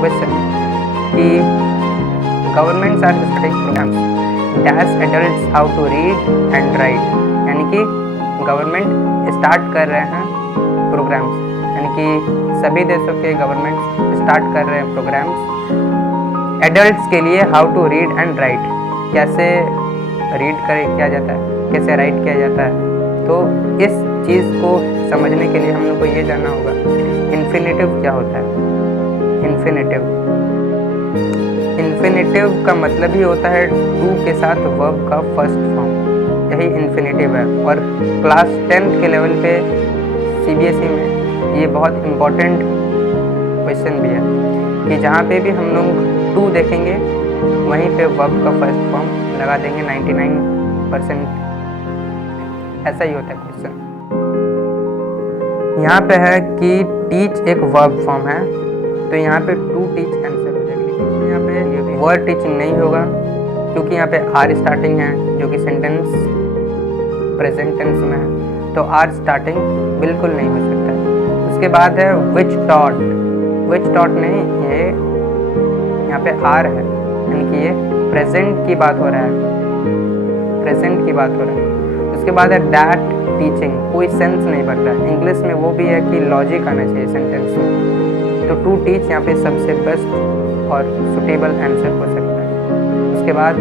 Question कि governments are starting programs dash adults how to read and write, यानी कि government start कर रहे हैं प्रोग्राम्स, यानी कि सभी देशों के गवर्नमेंट्स स्टार्ट कर रहे हैं प्रोग्राम्स एडल्ट्स के लिए, how to read and write, कैसे रीड किया जाता है, कैसे राइट किया जाता है। तो इस चीज़ को समझने के लिए हम लोग को ये जानना होगा इन्फिनेटिव क्या होता है। इन्फिनेटिव का मतलब ही होता है टू के साथ वर्ब का फर्स्ट फॉर्म, यही इन्फिनेटिव है। और क्लास 10th के लेवल पे CBSE में ये बहुत इम्पोर्टेंट क्वेश्चन भी है कि जहाँ पे भी हम लोग टू देखेंगे वहीं पे वर्ब का फर्स्ट फॉर्म लगा देंगे 99%, ऐसा ही होता है क्वेश्चन। यहाँ पे है कि टीच एक वर्ब फॉर्म है, तो यहाँ पे टू टीच आंसर हो जाएगा, लेकिन यहाँ पे वर्ड टीचिंग नहीं होगा क्योंकि यहाँ पे आर स्टार्टिंग है जो कि सेंटेंस प्रेजेंट टेंस में है, तो आर स्टार्टिंग बिल्कुल नहीं हो सकता है। उसके बाद है विच टॉट नहीं, ये यहाँ पे आर है, यानी कि ये प्रेजेंट की बात हो रहा है, उसके बाद है दैट टीचिंग, कोई सेंस नहीं बन रहा है। इंग्लिश में वो भी है कि लॉजिक आना चाहिए सेंटेंस में, तो टू टीच यहाँ पे सबसे बेस्ट और सुटेबल आंसर हो सकता है। उसके बाद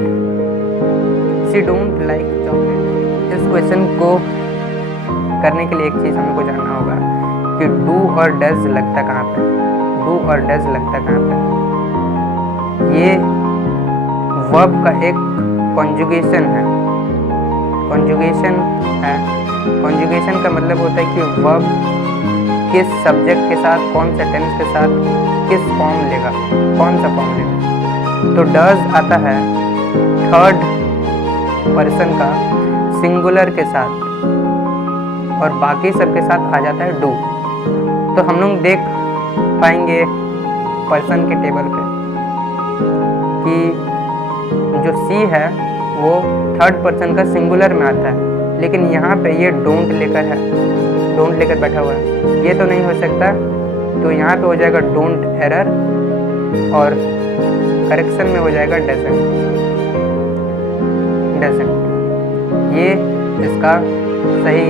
शी डोंट लाइक चॉकलेट, इस क्वेश्चन को करने के लिए एक चीज़ हमको जानना होगा कि डू और डज लगता कहाँ पे, ये वर्ब का एक कॉन्जुगेशन है। कॉन्जुगेशन का मतलब होता है कि वर्ब किस सब्जेक्ट के साथ, कौन सा टेंस के साथ किस फॉर्म लेगा, कौन सा फॉर्म लेगा। तो डज आता है थर्ड पर्सन का सिंगुलर के साथ और बाकी सब के साथ आ जाता है डू। तो हम लोग देख पाएंगे पर्सन के टेबल पे कि जो सी है वो थर्ड पर्सन का सिंगुलर में आता है, लेकिन यहाँ पे ये डोंट लेकर बैठा हुआ है, ये तो नहीं हो सकता। तो यहाँ पे हो जाएगा डोंट एरर और करेक्शन में हो जाएगा डजंट, ये इसका सही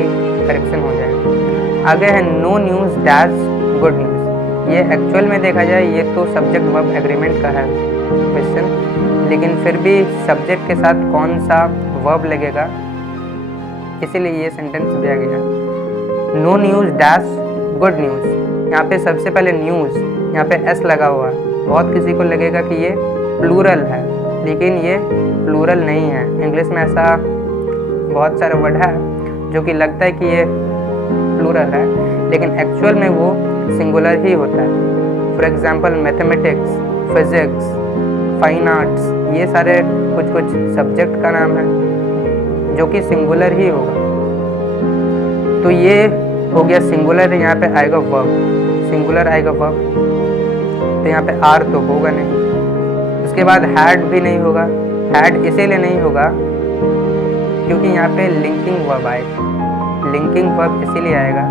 करेक्शन हो जाएगा। आगे है no news dash good news, ये एक्चुअल में देखा जाए ये तो सब्जेक्ट वर्ब एग्रीमेंट का है क्वेश्चन, लेकिन फिर भी सब्जेक्ट के साथ कौन सा वर्ब लगेगा इसीलिए ये सेंटेंस दिया गया। No news dash good news, यहाँ पे सबसे पहले न्यूज़, यहाँ पे एस लगा हुआ है, बहुत किसी को लगेगा कि ये प्लूरल है, लेकिन ये प्लूरल नहीं है। इंग्लिश में ऐसा बहुत सारा वर्ड है जो कि लगता है कि ये प्लूरल है, लेकिन एक्चुअल में वो सिंगुलर ही होता है। For example mathematics, physics, fine arts, ये सारे कुछ सब्जेक्ट का नाम है जो कि सिंगुलर ही होगा। तो ये हो गया सिंगुलर, यहाँ पे आएगा वर्ब, सिंगुलर आएगा वर्ब, तो यहाँ पे आर तो होगा नहीं। उसके बाद हैड भी नहीं होगा, हैड इसीलिए नहीं होगा क्योंकि यहाँ पे लिंकिंग वर्ब आएगा, लिंकिंग वर्ब इसीलिए आएगा,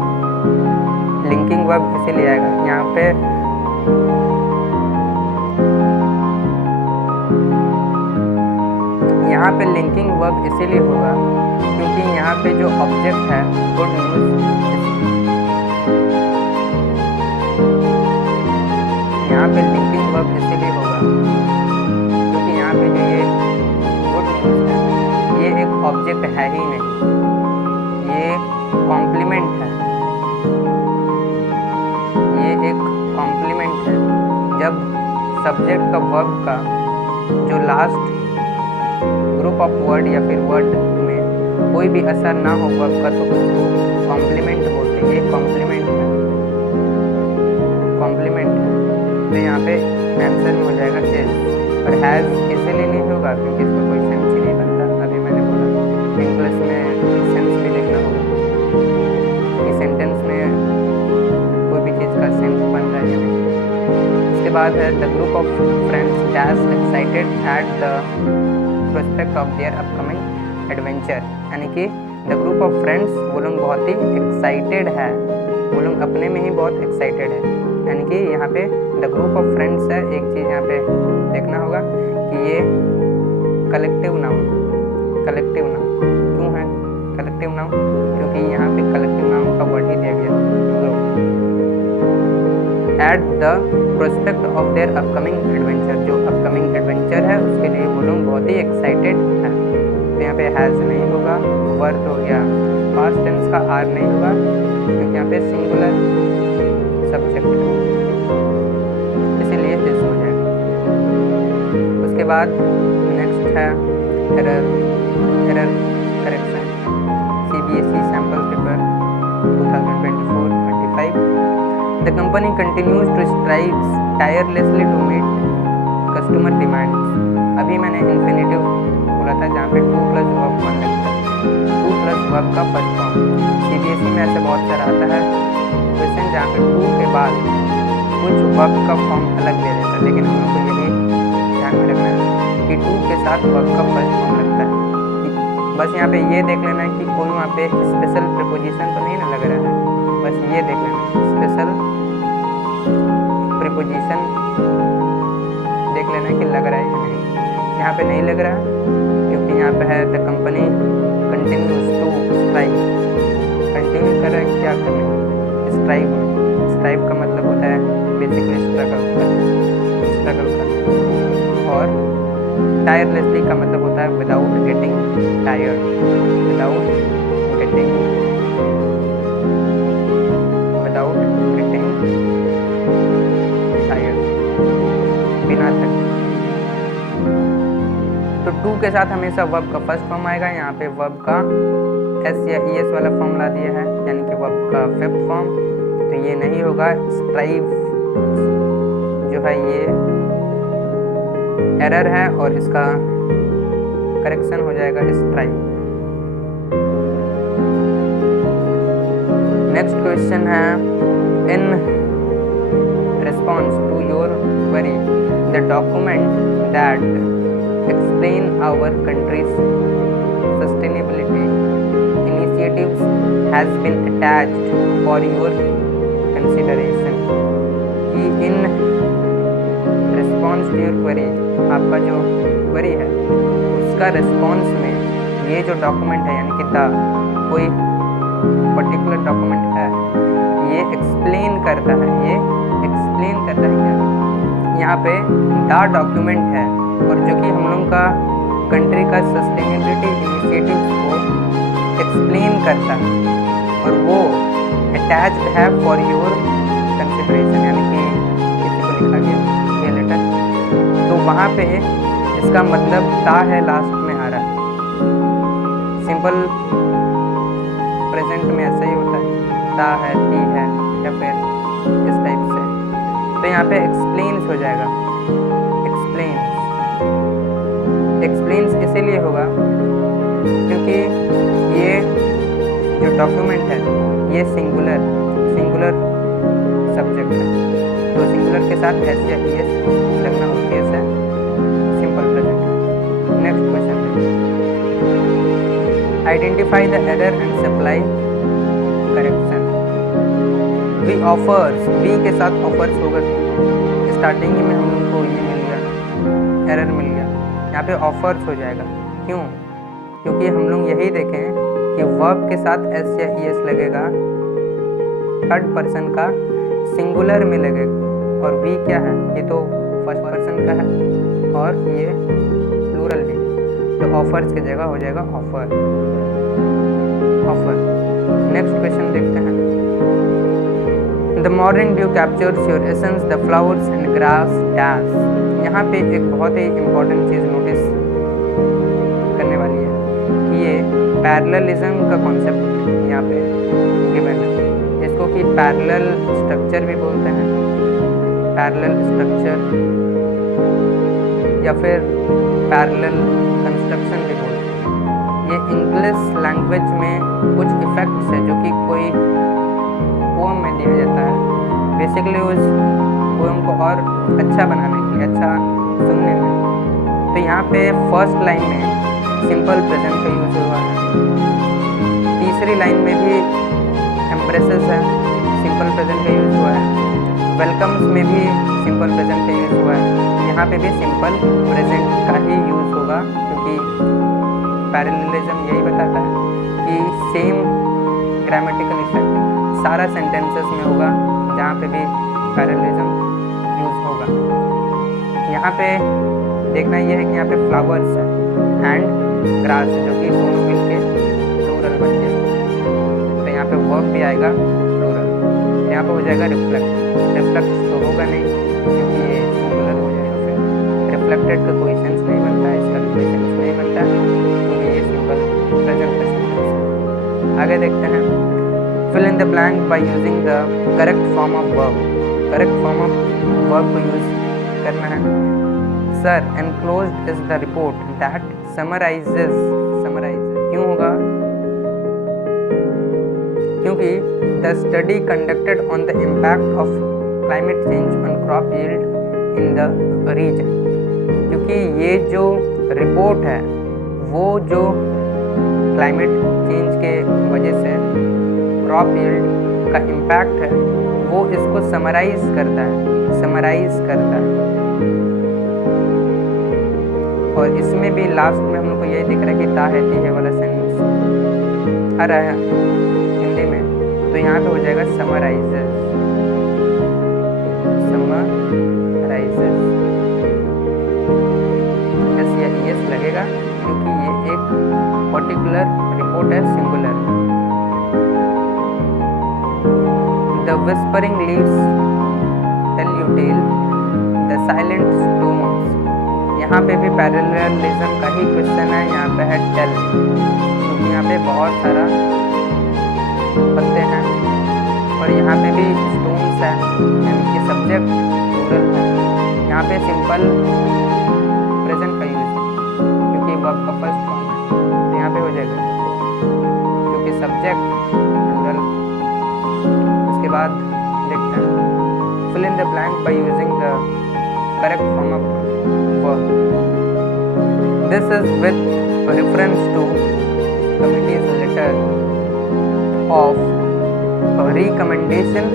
यहाँ पे लिंकिंग वर्ब इसीलिए होगा क्योंकि यहाँ पे जो ऑब्जेक्ट है गुड न्यूज़, यहाँ पे लिंकिंग वर्ब इसीलिए होगा क्योंकि यहाँ पे जो ये गुड न्यूज़ है ये एक ऑब्जेक्ट है ही नहीं, ये कॉम्प्लीमेंट है, जब सब्जेक्ट का वर्ब का जो लास्ट ग्रुप ऑफ वर्ड या फिर वर्ड में कोई भी असर ना हो वर्ब का तो उसको कॉम्प्लीमेंट बोलते हैं। ये कॉम्प्लीमेंट है, तो यहाँ पे आंसर में हो जाएगा इज। और हैज़ इसीलिए नहीं होगा क्योंकि इसका कोई सेंस ही नहीं बनता। अभी मैंने बोला इंग्लिश में सेंस भी देखना होगा कि सेंटेंस में कोई भी चीज़ का सेंस बन रहा है या नहीं। उसके बाद है the group of friends dash excited at the prospect of their upcoming adventure, यानी कि द ग्रुप ऑफ फ्रेंड्स वो लोग बहुत ही एक्साइटेड है, वो लोग अपने में ही बहुत एक्साइटेड है, यानी कि यहाँ पे द ग्रुप ऑफ फ्रेंड्स है, एक चीज़ यहाँ पे देखना होगा कि ये कलेक्टिव नाउन क्यों है कलेक्टिव नाउन, क्योंकि यहाँ पे कलेक्टिव नाउन का वर्ड ही दिया गया group. At the prospect of their upcoming adventure, जो अपकमिंग एडवेंचर है उसके लिए वो लोग बहुत ही एक्साइटेड हैं। तो यहाँ पे हैज़ नहीं होगा, वर्ब हो गया, पास्ट टेंस का आर नहीं होगा क्योंकि यहाँ पे सिंगुलर सब्जेक्ट है, इसीलिए दिस हो जाएगा। उसके बाद नेक्स्ट है error correction, CBSE sample paper 2024-25। The company continues to strive tirelessly to meet customer demands। अभी मैंने इन्फिनेटिव बोला था जहाँ पे 2 + वर्ब 1 लगता है, 2 + वर्ब का फर्स्ट फॉर्म। CBSE में ऐसे बहुत सारा आता है क्वेश्चन जहाँ पे 2 के बाद कुछ वर्ब का फॉर्म अलग दे देता है, लेकिन हम लोग को यही ध्यान में रखना है कि 2 के साथ वर्ब का फर्स्ट फॉर्म लगता है। बस यहाँ पे ये देख लेना है कि कोई वहाँ पे स्पेशल प्रीपोजिशन तो नहीं ना लग रहा है, बस ये देख लेना स्पेशल प्रीपोजिशन देख लेना कि लग रहा है या नहीं। यहाँ पे नहीं लग रहा क्योंकि यहाँ पे है the company continues to strive, continue कर रहा है क्या करना, स्ट्राइव का मतलब होता है बेसिकली स्ट्रगल करना, और टायरलेसली का मतलब होता है विदाउट गेटिंग टायर्ड, बिना थक। तो 2 के साथ हमेशा वर्ब का फर्स्ट फॉर्म आएगा, यहाँ पे वर्ब का एस या ES वाला फॉर्म ला दिया है, यानी कि वर्ब का फिफ्थ फॉर्म, तो ये नहीं होगा। स्ट्राइव जो है ये एरर है और इसका करेक्शन हो जाएगा स्ट्राइव। नेक्स्ट क्वेश्चन है in response to your query the document that explain our country's sustainability initiatives has been attached for your consideration. कि in response to your query, आपका जो क्वेरी है उसका रिस्पॉन्स में ये जो डॉक्यूमेंट है यानी कि कोई पर्टिकुलर डॉक्यूमेंट है, ये एक्सप्लेन करता है क्या, यहाँ पे द डॉक्यूमेंट है और जो कि हम लोग का कंट्री का सस्टेनेबिलिटी इनिशिएटिव्स को एक्सप्लेन करता है और वो अटैच्ड है फॉर योर कंसिडरेशन, यानी कि किसी को लिखा गया ये लेटर, तो वहाँ पे इसका मतलब ता है लास्ट में आ रहा है। सिंपल प्रेजेंट में ऐसा ही होता है, ता है, ती है या फिर इस टाइप से, तो यहाँ पे एक्सप्लेन्स हो जाएगा। एक्सप्लेन्स इसीलिए होगा क्योंकि ये जो डॉक्यूमेंट है ये सिंगुलर सब्जेक्ट है, तो सिंगुलर के साथ एस या ES लगना केस है, simple present. Next question, identify the error and supply correction. V के साथ ऑफर्स होगा, स्टार्टिंग में हम लोग को ये मिल गया, एरर मिल गया, यहाँ पे ऑफर्स हो जाएगा। क्यों? क्योंकि हम लोग यही देखें कि वर्ब के साथ एस या ES लगेगा, थर्ड पर्सन का सिंगुलर में लगेगा, और वी क्या है, ये तो फर्स्ट पर्सन का है और ये प्लूरल भी, तो ऑफर्स की जगह हो जाएगा ऑफर। नेक्स्ट क्वेश्चन देखते हैं। The morning due captures your essence the flowers and grass dash. यहाँ पे एक बहुत ही इम्पोर्टेंट चीज़ नोटिस करने वाली है कि ये पैरेललिज्म का कॉन्सेप्ट यहाँ पे गिवन है, जिसको कि पैरेलल स्ट्रक्चर भी बोलते हैं, पैरेलल स्ट्रक्चर या फिर पैरेलल कंस्ट्रक्शन भी बोलते हैं। ये इंग्लिश लैंग्वेज में कुछ इफेक्ट्स है जो कि कोई पोएम में दिया जाता है, बेसिकली उस पोएम को और अच्छा बनाने के लिए, अच्छा सुनने में। तो यहाँ पे फर्स्ट लाइन में सिंपल प्रेजेंट का यूज हुआ है, तीसरी लाइन में भी एम्ब्रेसेस है, सिंपल प्रेजेंट का यूज हुआ है, वेलकम्स में भी सिंपल प्रेजेंट का यूज़ हुआ है, यहाँ पे भी सिंपल प्रेजेंट का ही यूज़ होगा, क्योंकि पैरेललिज्म यही बताता है कि सेम ग्रामेटिकल इफेक्ट सारा सेंटेंसेस में होगा जहाँ पे भी पैरेललिज्म यूज़ होगा। यहाँ पे देखना ये है कि यहाँ पे फ्लावर्स है एंड ग्रास, जो कि दोनों मिलके प्लूरल बन गया, तो यहाँ पे वर्ब भी आएगा प्लूरल। यहाँ पे हो जाएगा रिफ्लेक्ट तो होगा नहीं, क्योंकि ये सिंगुलर हो जाएगा, फिर रिफ्लेक्टेड का कोई सेंस नहीं बनता है, इसका कोई सेंस नहीं बनता है, क्योंकि ये सिंपल प्रेजेंट का सेंटेंस है। आगे देखते हैं, fill in the blank by using the correct form of verb. Correct form of verb को यूज करना है। Sir enclosed is the report that summarises क्यों होगा? क्योंकि the study conducted on the impact of climate change on crop yield in the region, क्योंकि ये जो report है वो जो क्लाइमेट चेंज के वजह से क्रॉप यील्ड का इम्पैक्ट है वो इसको समराइज करता है। और इसमें भी लास्ट में हम लोग को यही दिख रहा है कि ता है ती है वाला सेंस आ रहा है हिंदी में, तो यहाँ पे हो जाएगा समराइजेस। यस लगेगा, क्योंकि ये एक पर्टिकुलर रिपोर्ट है, singular. The whispering leaves tell you tell, the silent stones, यहाँ पे भी पैरेललिज्म का ही क्वेश्चन है। यहाँ पे है टेल, क्योंकि यहाँ पे बहुत सारा पत्ते हैं, और यहाँ पे भी स्टोन्स है, यानी कि सब्जेक्ट प्लूरल है। यहाँ पे सिंपल प्रेजेंट का यूज है, क्योंकि वर्ब का फर्स्ट फॉर्म है, तो यहाँ पे हो जाएगा क्योंकि सब्जेक्ट प्लूरल। उसके बाद देखते हैं, fill in the blank by using the correct form of verb. This is with reference to committee's letter of recommendation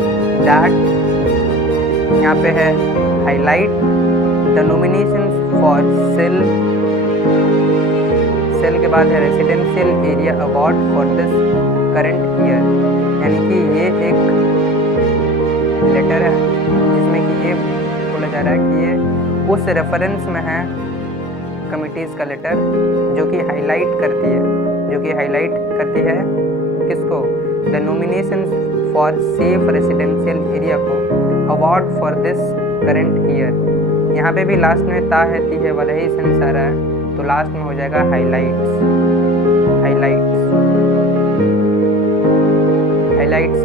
that, यहाँ पे है highlight the nominations for cell के बाद है residential area award for this current year, यानी कि ये एक लेटर है जिसमें कि ये बोला जा रहा है कि ये उस रेफरेंस में है कमिटीज़ का लेटर, जो कि हाईलाइट करती है किसको? The nominations for safe residential area को, award for this current year. यहाँ पे भी लास्ट में ता है ती है वाला ही सेंस आ रहा है, तो लास्ट में हो जाएगा हाईलाइट्स।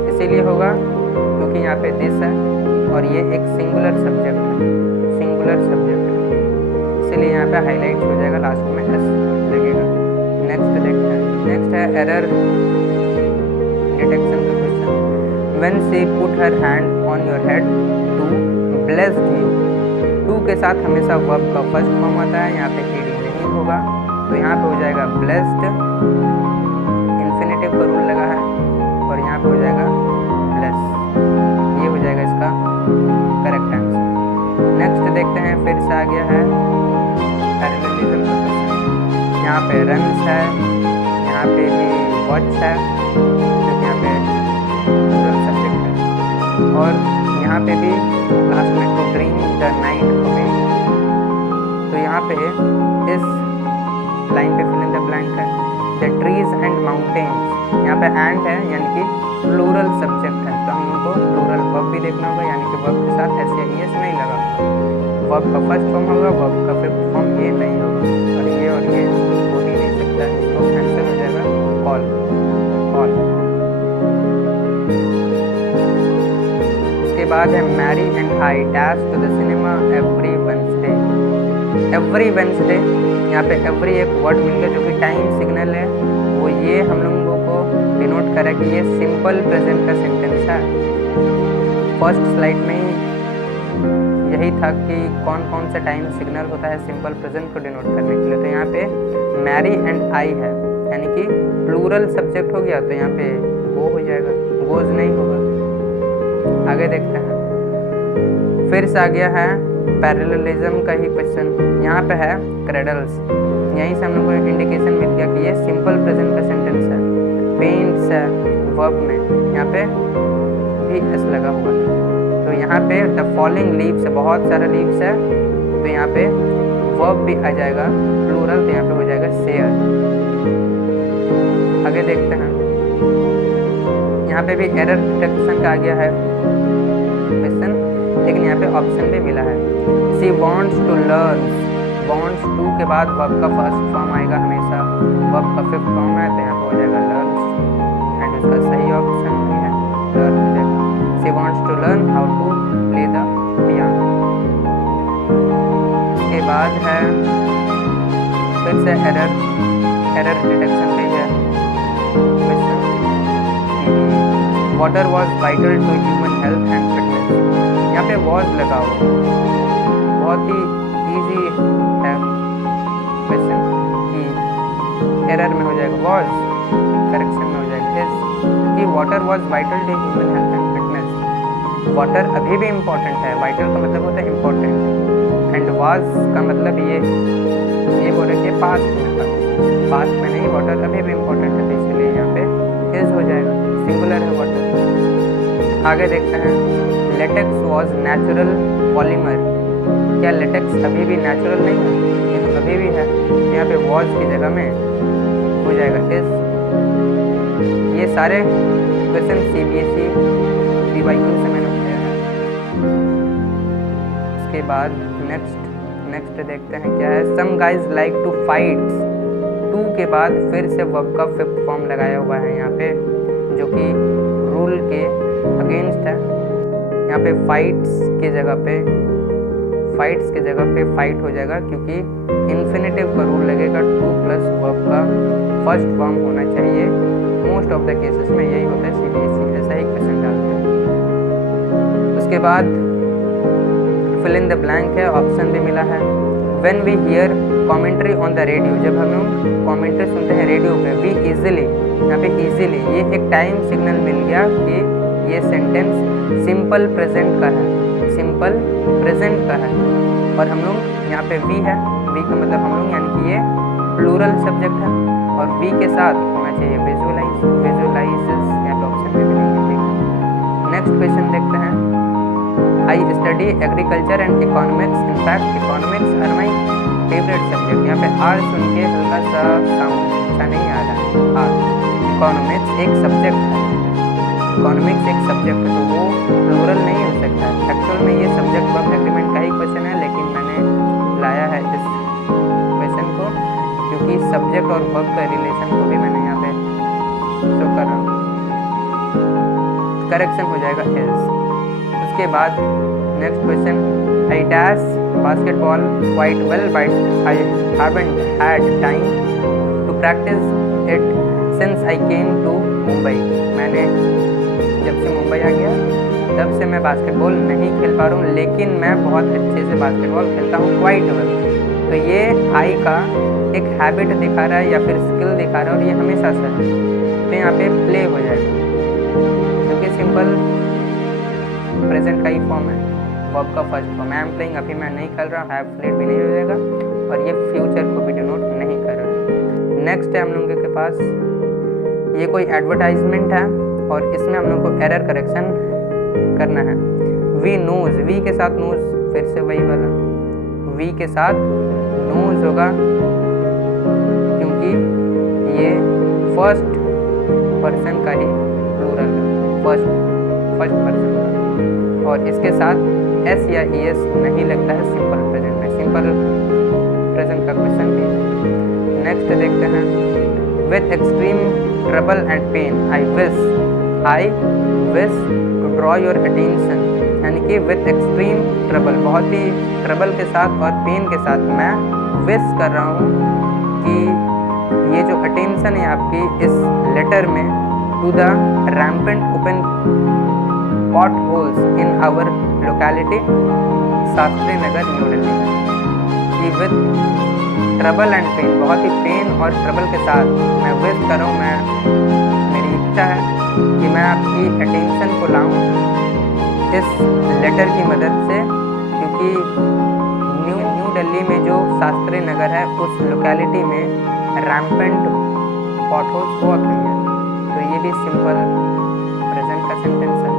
इसीलिए होगा क्योंकि यहाँ पे दिस है और ये एक सिंगुलर सब्जेक्ट है, इसीलिए यहाँ पे हाईलाइट्स हो जाएगा, लास्ट में एस लगेगा। नेक्स्ट देखते हैं, नेक्स्ट है एरर डिटेक्शन का question. When she put her hand on your head to blessed you, to के साथ हमेशा वर्ब का फर्स्ट फॉर्म आता है, यहाँ पे ईडी नहीं होगा, तो यहाँ पे हो जाएगा ब्लेस्ड, इन्फिनेटिव का रूल लगा है, और यहाँ पे हो जाएगा ब्लेस। ये हो जाएगा इसका करेक्ट आंसर। नेक्स्ट देखते हैं, फिर से आ गया है पैरेललिज्म का क्वेश्चन। यहाँ पे रन्स है, यहाँ पे भी वॉच है, क्योंकि यहाँ पे प्लूरल सब्जेक्ट है, और यहाँ पे भी लास्ट में to dream the night away. तो यहाँ पे इस लाइन पे फिल इन द ब्लैंक है, द ट्रीज एंड माउंटेन्स, यहाँ पे एंड है यानी कि प्लूरल सब्जेक्ट है, तो हम उनको प्लूरल वर्ब भी देखना होगा, यानी कि वर्ब के साथ एस या ईएस नहीं लगा होगा। वर्ब का फर्स्ट फॉर्म होगा, वर्ब का फिफ्थ फॉर्म ये नहीं होगा, और ये हो ही नहीं सकता है, तो आंसर हो जाएगा कॉल। उसके बाद है Mary and I dash to the cinema every Wednesday. यहाँ पे एवरी एक वर्ड मिल गया जो कि टाइम सिग्नल है, वो ये हम लोगों को डिनोट करा कि ये सिंपल प्रेजेंट का सेंटेंस है। फर्स्ट स्लाइड में ही यही था कि कौन कौन सा टाइम सिग्नल होता है सिंपल प्रेजेंट को डिनोट करने के लिए, तो यहाँ पे मैरी एंड आई है, यानी कि प्लूरल सब्जेक्ट हो गया, तो यहाँ पे वो हो जाएगा, गोज नहीं होगा। आगे देखते हैं, फिर से आ गया है पैरेललिज्म का ही क्वेश्चन। यहाँ पे है क्रेडल्स, यहीं से हम लोग को इंडिकेशन मिल गया कि ये सिंपल प्रेजेंट का सेंटेंस है। पेंट्स है वर्ब में, यहाँ पे भी एस लगा हुआ है। तो यहाँ पे द फॉलोइंग लीव्स है, बहुत सारा लीव्स है, तो यहाँ पे वर्ब भी आ जाएगा प्लूरल, तो यहाँ पे हो जाएगा शेयर। आगे देखते हैं, यहाँ पे भी एरर डिटेक्शन का आ गया है क्वेश्चन, लेकिन यहाँ पे ऑप्शन भी मिला है। She wants to learn, wants to के बाद वर्ब का फर्स्ट फॉर्म आएगा हमेशा, वर्ब का फिफ्थ फॉर्म है, तो यहाँ पे हो जाएगा लर्न्स, एंड इसका सही ऑप्शन भी है लर्न हो जाएगा। She wants to learn how to play the piano. उसके बाद है फिर से एरर डिटेक्शन पे है question. Water was vital to human health and fitness, यहाँ पे वॉज लगा हुआ, बहुत ही ईजी है क्वेश्चन कि एरर में हो जाएगा वॉज, करेक्शन में हो जाएगा इज, कि water was vital to human health and fitness. Water अभी भी इम्पोर्टेंट है, वाइटल का मतलब होता है इम्पोर्टेंट, एंड वाज का मतलब ये बोल रहे कि पास्ट में था, पास्ट में नहीं, वाटर अभी भी इम्पोर्टेंट है, तो इसलिए यहाँ पे इज हो जाएगा, सिंगुलर है वाटर। आगे देखते हैं, लेटेक्स वॉज नेचुरल पॉलीमर, क्या लेटेक्स अभी भी नेचुरल नहीं है? ये तो अभी भी है, यहाँ पे वॉज की जगह में हो जाएगा इज। ये सारे क्वेश्चन CBSE PYQ से मैंने उठाया है। उसके बाद नेक्स्ट देखते हैं क्या है। Some guys like to fight, to के बाद फिर से वर्ब का फिफ्थ फॉर्म लगाया हुआ है यहाँ पे, जो कि रूल के अगेंस्ट है। यहाँ पे फाइट्स के जगह पे फाइट हो जाएगा, क्योंकि इन्फिनेटिव का रूल लगेगा, टू प्लस वर्ब का फर्स्ट फॉर्म होना चाहिए। मोस्ट ऑफ द केसेस में यही होता है, CBSE ऐसा ही क्वेश्चन डालते हैं। उसके बाद फिल इन द ब्लैंक है, ऑप्शन भी मिला है। When we hear commentary on the radio, जब हम लोग कॉमेंट्री सुनते हैं रेडियो पे, वी इजीली, यहाँ पे इजीली ये एक टाइम सिग्नल मिल गया कि ये सेंटेंस सिंपल प्रेजेंट का है, सिंपल प्रेजेंट का है, और हम लोग यहाँ पे वी है, वी का मतलब हम लोग यानी कि ये प्लूरल सब्जेक्ट है, और वी के साथ होना चाहिए विजुअलाइजेस, यहाँ पे ऑप्शन में भी नहीं है। नेक्स्ट क्वेश्चन देखते हैं। I study agriculture and economics, in fact economics are my favourite subject, यहाँ पे आर सुन के हल्का सा साउंड अच्छा नहीं आ रहा है। आर, इकोनॉमिक्स एक सब्जेक्ट है, इकोनॉमिक्स एक सब्जेक्ट है, तो वो प्लूरल नहीं हो सकता है। एक्चुअल में ये सब्जेक्ट वर्ब एग्रीमेंट का ही क्वेश्चन है, लेकिन मैंने लाया है इस क्वेश्चन को क्योंकि सब्जेक्ट और वर्ब का रिलेशन को भी मैंने यहाँ पे शो कर रहा हूँ। करेक्शन हो जाएगा इज। उसके बाद next question, I dash basketball quite well but I haven't had time to practise it since I came to Mumbai, मैंने जब से मुंबई आ गया तब से मैं बास्केटबॉल नहीं खेल पा रहा हूँ, लेकिन मैं बहुत अच्छे से बास्केटबॉल खेलता हूँ क्वाइट वेल। तो ये आई का एक हैबिट दिखा रहा है या फिर स्किल दिखा रहा है, और ये हमेशा से है, तो यहाँ पे प्ले हो जाएगा, क्योंकि सिंपल प्रेजेंट का ही फॉर्म है, वर्ब का first form. I am playing, अभी मैं नहीं खेल रहा, हैव प्लेड भी नहीं हो जाएगा, और ये फ्यूचर को भी डिनोट नहीं कर रहा। नेक्स्ट है हम लोगों के पास, ये कोई एडवर्टाइजमेंट है और इसमें हम लोग को एरर करेक्शन करना है। वी नोज, वी के साथ नोज, फिर से वही वाला वी के साथ नोज होगा, क्योंकि ये फर्स्ट पर्सन का ही प्लूरल है, फर्स्ट पर्सन का, और इसके साथ एस या ई एस नहीं लगता है सिंपल प्रेजेंट में, सिंपल प्रेजेंट का क्वेश्चन भी। नेक्स्ट देखते हैं, with extreme trouble and pain I wish to draw your attention, यानी कि विथ एक्सट्रीम ट्रबल, बहुत ही ट्रबल के साथ और पेन के साथ मैं विश कर रहा हूँ कि ये जो अटेंशन है आपकी इस लेटर में, to the rampant open pot holes in our locality Shastri Nagar New Delhi, कि विथ ट्रबल एंड पेन, बहुत ही पेन और ट्रबल के साथ मैं विश कर रहा हूँ, मेरी इच्छा है कि मैं आपकी अटेंशन को लाऊं इस लेटर की मदद से, क्योंकि न्यू दिल्ली में जो शास्त्री नगर है उस लोकेलिटी में रैम्पेंट पॉटहोल्स बहुत हुई है। तो ये भी सिंपल प्रेजेंट का सेंटेंस है।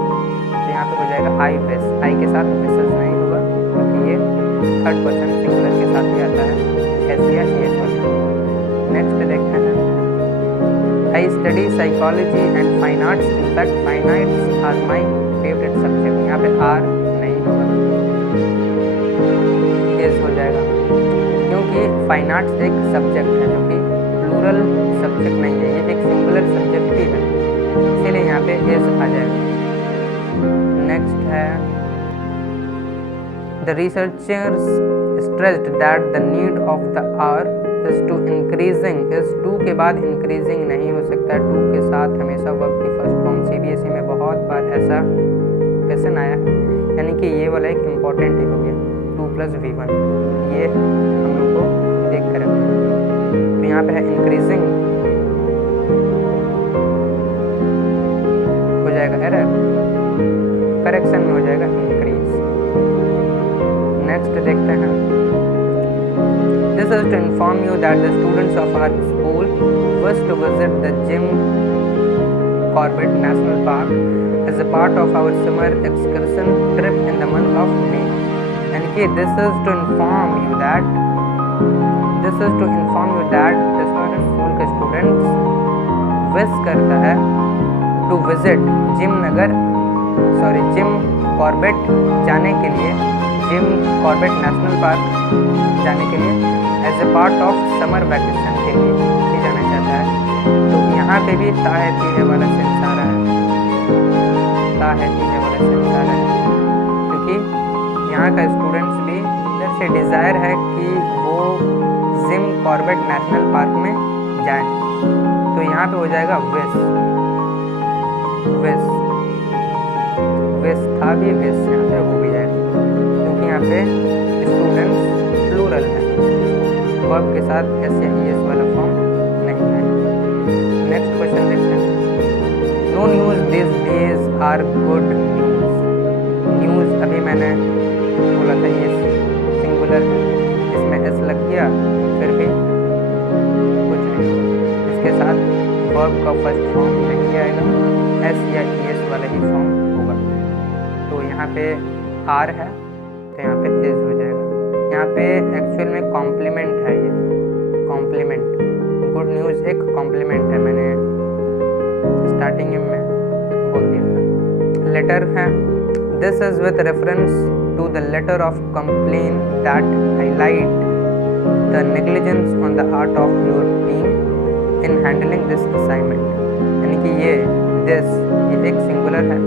तो यहाँ पे हो जाएगा आई विश, आई के साथ विशेस नहीं होगा क्योंकि ये थर्ड पर्सन सिंगुलर के साथ ही आता है, ऐसी या ये वाला। नेक्स्ट देखते हैं, I study psychology and fine arts, in fact fine arts are my favourite subject. यहाँ पे आर नहीं होगा, इज हो जाएगा, क्योंकि फाइन आर्ट्स एक सब्जेक्ट है जो कि प्लूरल सब्जेक्ट नहीं है, ये एक सिंगुलर सब्जेक्ट ही है, इसीलिए यहाँ पे इज आ जाएगा। नेक्स्ट है, the researchers stressed that the need of the hour is to increasing, इस टू के बाद इंक्रीजिंग नहीं हो सकता, टू के साथ हमेशा वर्ब की फर्स्ट फॉर्म। सीबीएसई में बहुत बार ऐसा क्वेश्चन आया है, यानी कि ये वाला एक इम्पॉर्टेंट ही हो गया, 2+V1, ये हम लोग को देख कर रखना है। तो यहाँ पे है इंक्रीजिंग, हो जाएगा एरर, करेक्शन में हो जाएगा इंक्रीज। नेक्स्ट देखते हैं, this is to inform you that the students of our school wish to visit the Jim Corbett national park as a part of our summer excursion trip in the month of May. यानी कि this is to inform you that, this is to inform you that school के students wish करता है to visit Jim Corbett जाने के लिए, gym Corbett national park जाने के लिए as a part of summer vacation के लिए भी जाना चाहता है। तो यहाँ पे भी ता है ती है वाला सेंस आ रहा है, ता है ती है वाला सेंस आ रहा है, क्योंकि यहाँ का स्टूडेंट्स भी इधर से डिज़ायर है कि वो जिम कॉर्बेट नेशनल पार्क में जाएं। तो यहाँ पे हो जाएगा विश, विश, विश था भी विश यहाँ पे हो भी जाएगा, क्योंकि यहाँ पे स्टूडेंट्स प्लूरल है, वर्ब के साथ एस या ईएस वाला फॉर्म नहीं है। नेक्स्ट क्वेश्चन देखते हैं, no news this days are good news. News अभी मैंने बोला था ये सिंगुलर है, इसमें एस लग गया फिर भी कुछ नहीं, इसके साथ वर्ब का फर्स्ट फॉर्म नहीं आएगा, एस या ईएस वाला ही फॉर्म होगा। तो यहाँ पे आर है तो यहाँ पे इज हो जाएगा। यहाँ पे एक्चुअल में कॉम्प्लीमेंट है, ये कॉम्प्लीमेंट, गुड न्यूज़ एक कॉम्प्लीमेंट है, मैंने स्टार्टिंग में बोल दिया था। लेटर है, this is with reference to the letter of complain that highlight the negligence on the part of your team in handling this assignment. यानी कि ये दिस, ये एक सिंगुलर है,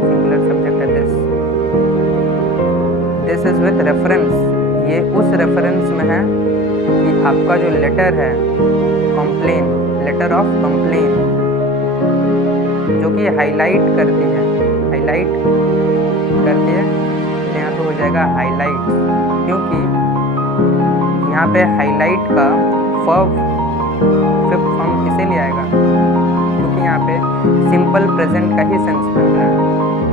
सिंगुलर सब्जेक्ट है this. This is with reference, ये उस reference में है कि आपका जो लेटर है कंप्लेन, लेटर ऑफ कंप्लेन, जो कि हाईलाइट करती है, हाईलाइट करती है, तो यहाँ पे हो जाएगा हाईलाइट, क्योंकि यहाँ पे हाईलाइट का वर्ब फिफ्थ फॉर्म इसीलिए आएगा क्योंकि यहाँ पे सिंपल प्रेजेंट का ही सेंस बन रहा है।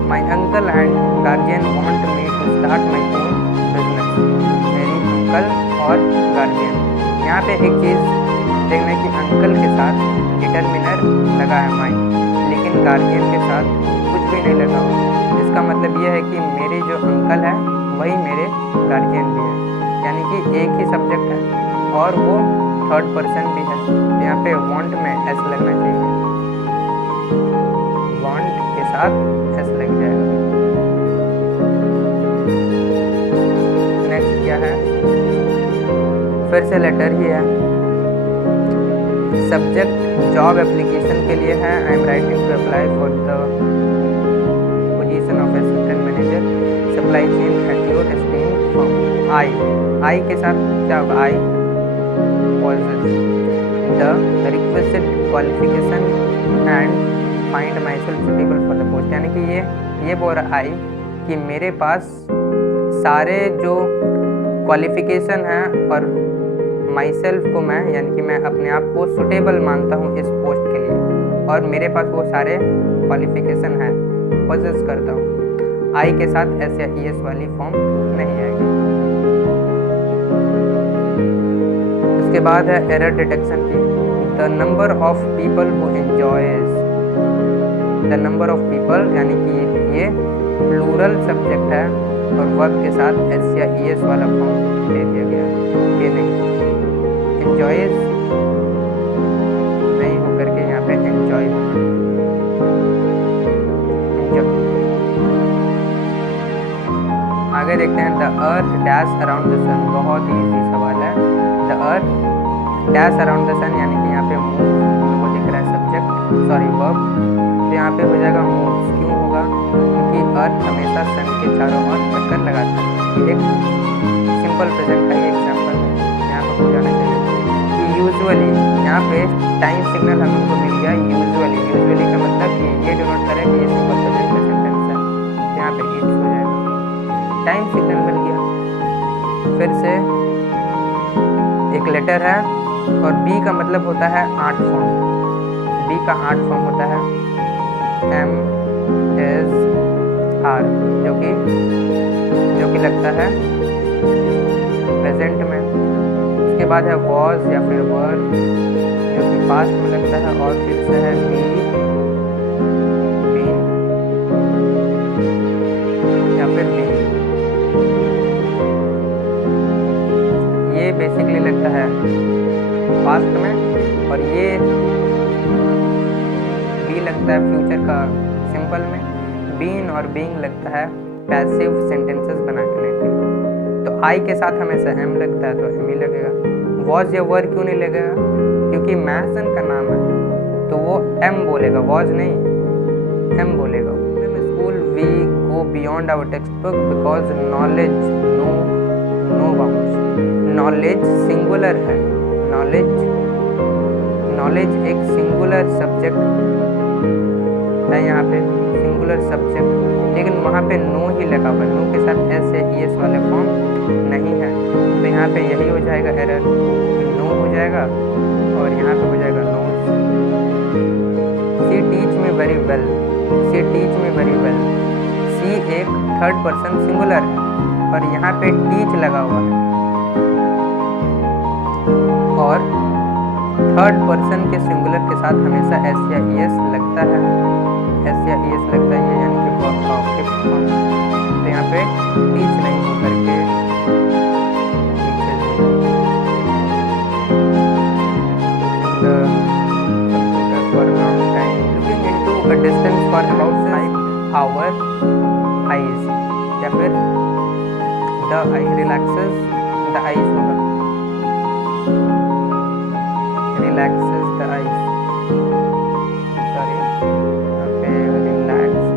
My uncle and guardian want me to start my own business. मेरी अंकल और गार्जियन, यहाँ पे एक चीज़ देखना है कि अंकल के साथ डिटर्मिनर लगा है माई, लेकिन गार्जियन के साथ कुछ भी नहीं लगा हुआ। इसका मतलब ये है कि मेरे जो अंकल है वही मेरे गार्जियन भी है, यानी कि एक ही सब्जेक्ट है और वो थर्ड पर्सन भी है। तो यहाँ पे वांट में एस लगना चाहिए, वांट के साथ एस लग जाएगा। नेक्स्ट क्या है, फिर से लेटर ही है, सब्जेक्ट जॉब एप्लीकेशन के लिए है, I am writing to apply for the position of assistant manager supply chain at your esteemed firm. I के साथ क्या होगा, आई the requisite qualification and find myself suitable for the post। यानी कि ये बोल रहा आई कि मेरे पास सारे जो क्वालिफिकेशन हैं और माई सेल्फ को मैं, यानी कि मैं अपने आप को सुटेबल मानता हूँ इस पोस्ट के लिए, और मेरे पास वो सारे क्वालिफिकेशन हैं, पोजेस करता हूँ। आई के साथ एस या ई एस वाली फॉर्म नहीं आएगी। उसके बाद है एरर डिटेक्शन की। The number of people who enjoys, the number of people यानी कि ये प्लूरल सब्जेक्ट है और वर्ब के साथ एस या ई एस वाला फॉर्म दे दिया गया है। ये नहीं, एंजॉयज नहीं होकर के यहाँ पे एंजॉय होगा। आगे देखते हैं the earth dash around the sun. बहुत ही इजी सवाल है। The earth dash around the sun यानी कि यहाँ पे मूव को दिख रहा है सब्जेक्ट, सॉरी वर्ब, तो यहाँ पे हो जाएगा मूव्स। क्यों होगा? क्योंकि अर्थ हमेशा सन के चारों ओर चक्कर लगाता है। ये एक सिंपल प्रेजेंट का एग्जाम्पल है, यहाँ पर हो जाना चाहिए कि यूजुअली यहाँ पे टाइम सिग्नल हमको मिल गया। यूजुअली, यूजुअली का मतलब कि ये डिनोट करे कि ये सिंपल प्रेजेंट का सेंटेंस है, यहाँ पे इट्स हो जाएगा। टाइम सिग्नल मिल गया। फिर से एक लेटर है और बी का मतलब होता है आर्ट फॉर्म। बी का आर्ट फॉर्म होता है एम एस आर, जो कि लगता है प्रेजेंट में। उसके बाद है वॉज या फिर वर, जो कि पास्ट में लगता है। और फिर से है बी, बीन या फिर बी। ये बेसिकली लगता है पास्ट में और ये बी लगता है फ्यूचर का सिंपल में। बीन और बीइंग लगता है पैसिव सेंटेंसेस बनाने के लिए। तो आई के साथ हमेशा एम लगता है तो एम ही लगेगा। वॉज या वर क्यों नहीं लगेगा? क्योंकि मैसन का नाम है तो वो एम बोलेगा, वॉज नहीं एम बोलेगा। In school we go beyond our text book because knowledge no bounds. Knowledge singular है। नॉलेज एक सिंगुलर सब्जेक्ट है, यहाँ पे सिंगुलर सब्जेक्ट, लेकिन वहाँ पे नो ही लगा हुआ है। नो के साथ एस या ई एस वाले फॉर्म नहीं है, तो यहाँ पे यही हो जाएगा एरर, नो हो जाएगा और यहाँ पे हो जाएगा नोज। सी टीच में वेरी वेल, सी टीच में वेरी वेल। सी एक थर्ड पर्सन सिंगुलर है और यहाँ पे टीच लगा हुआ है और थर्ड पर्सन के सिंगुलर के साथ हमेशा एस या ई एस लगता है। एस या ई एस लगता है, यानी कि वर्ब का ऑब्जेक्ट फॉर्म। तो यहाँ पे टीच नहीं हो करके for long time looking into a distance for about 5 our eyes, या फिर the eye relaxes the eyes होगा, relaxes the eyes, sorry, okay, relaxed,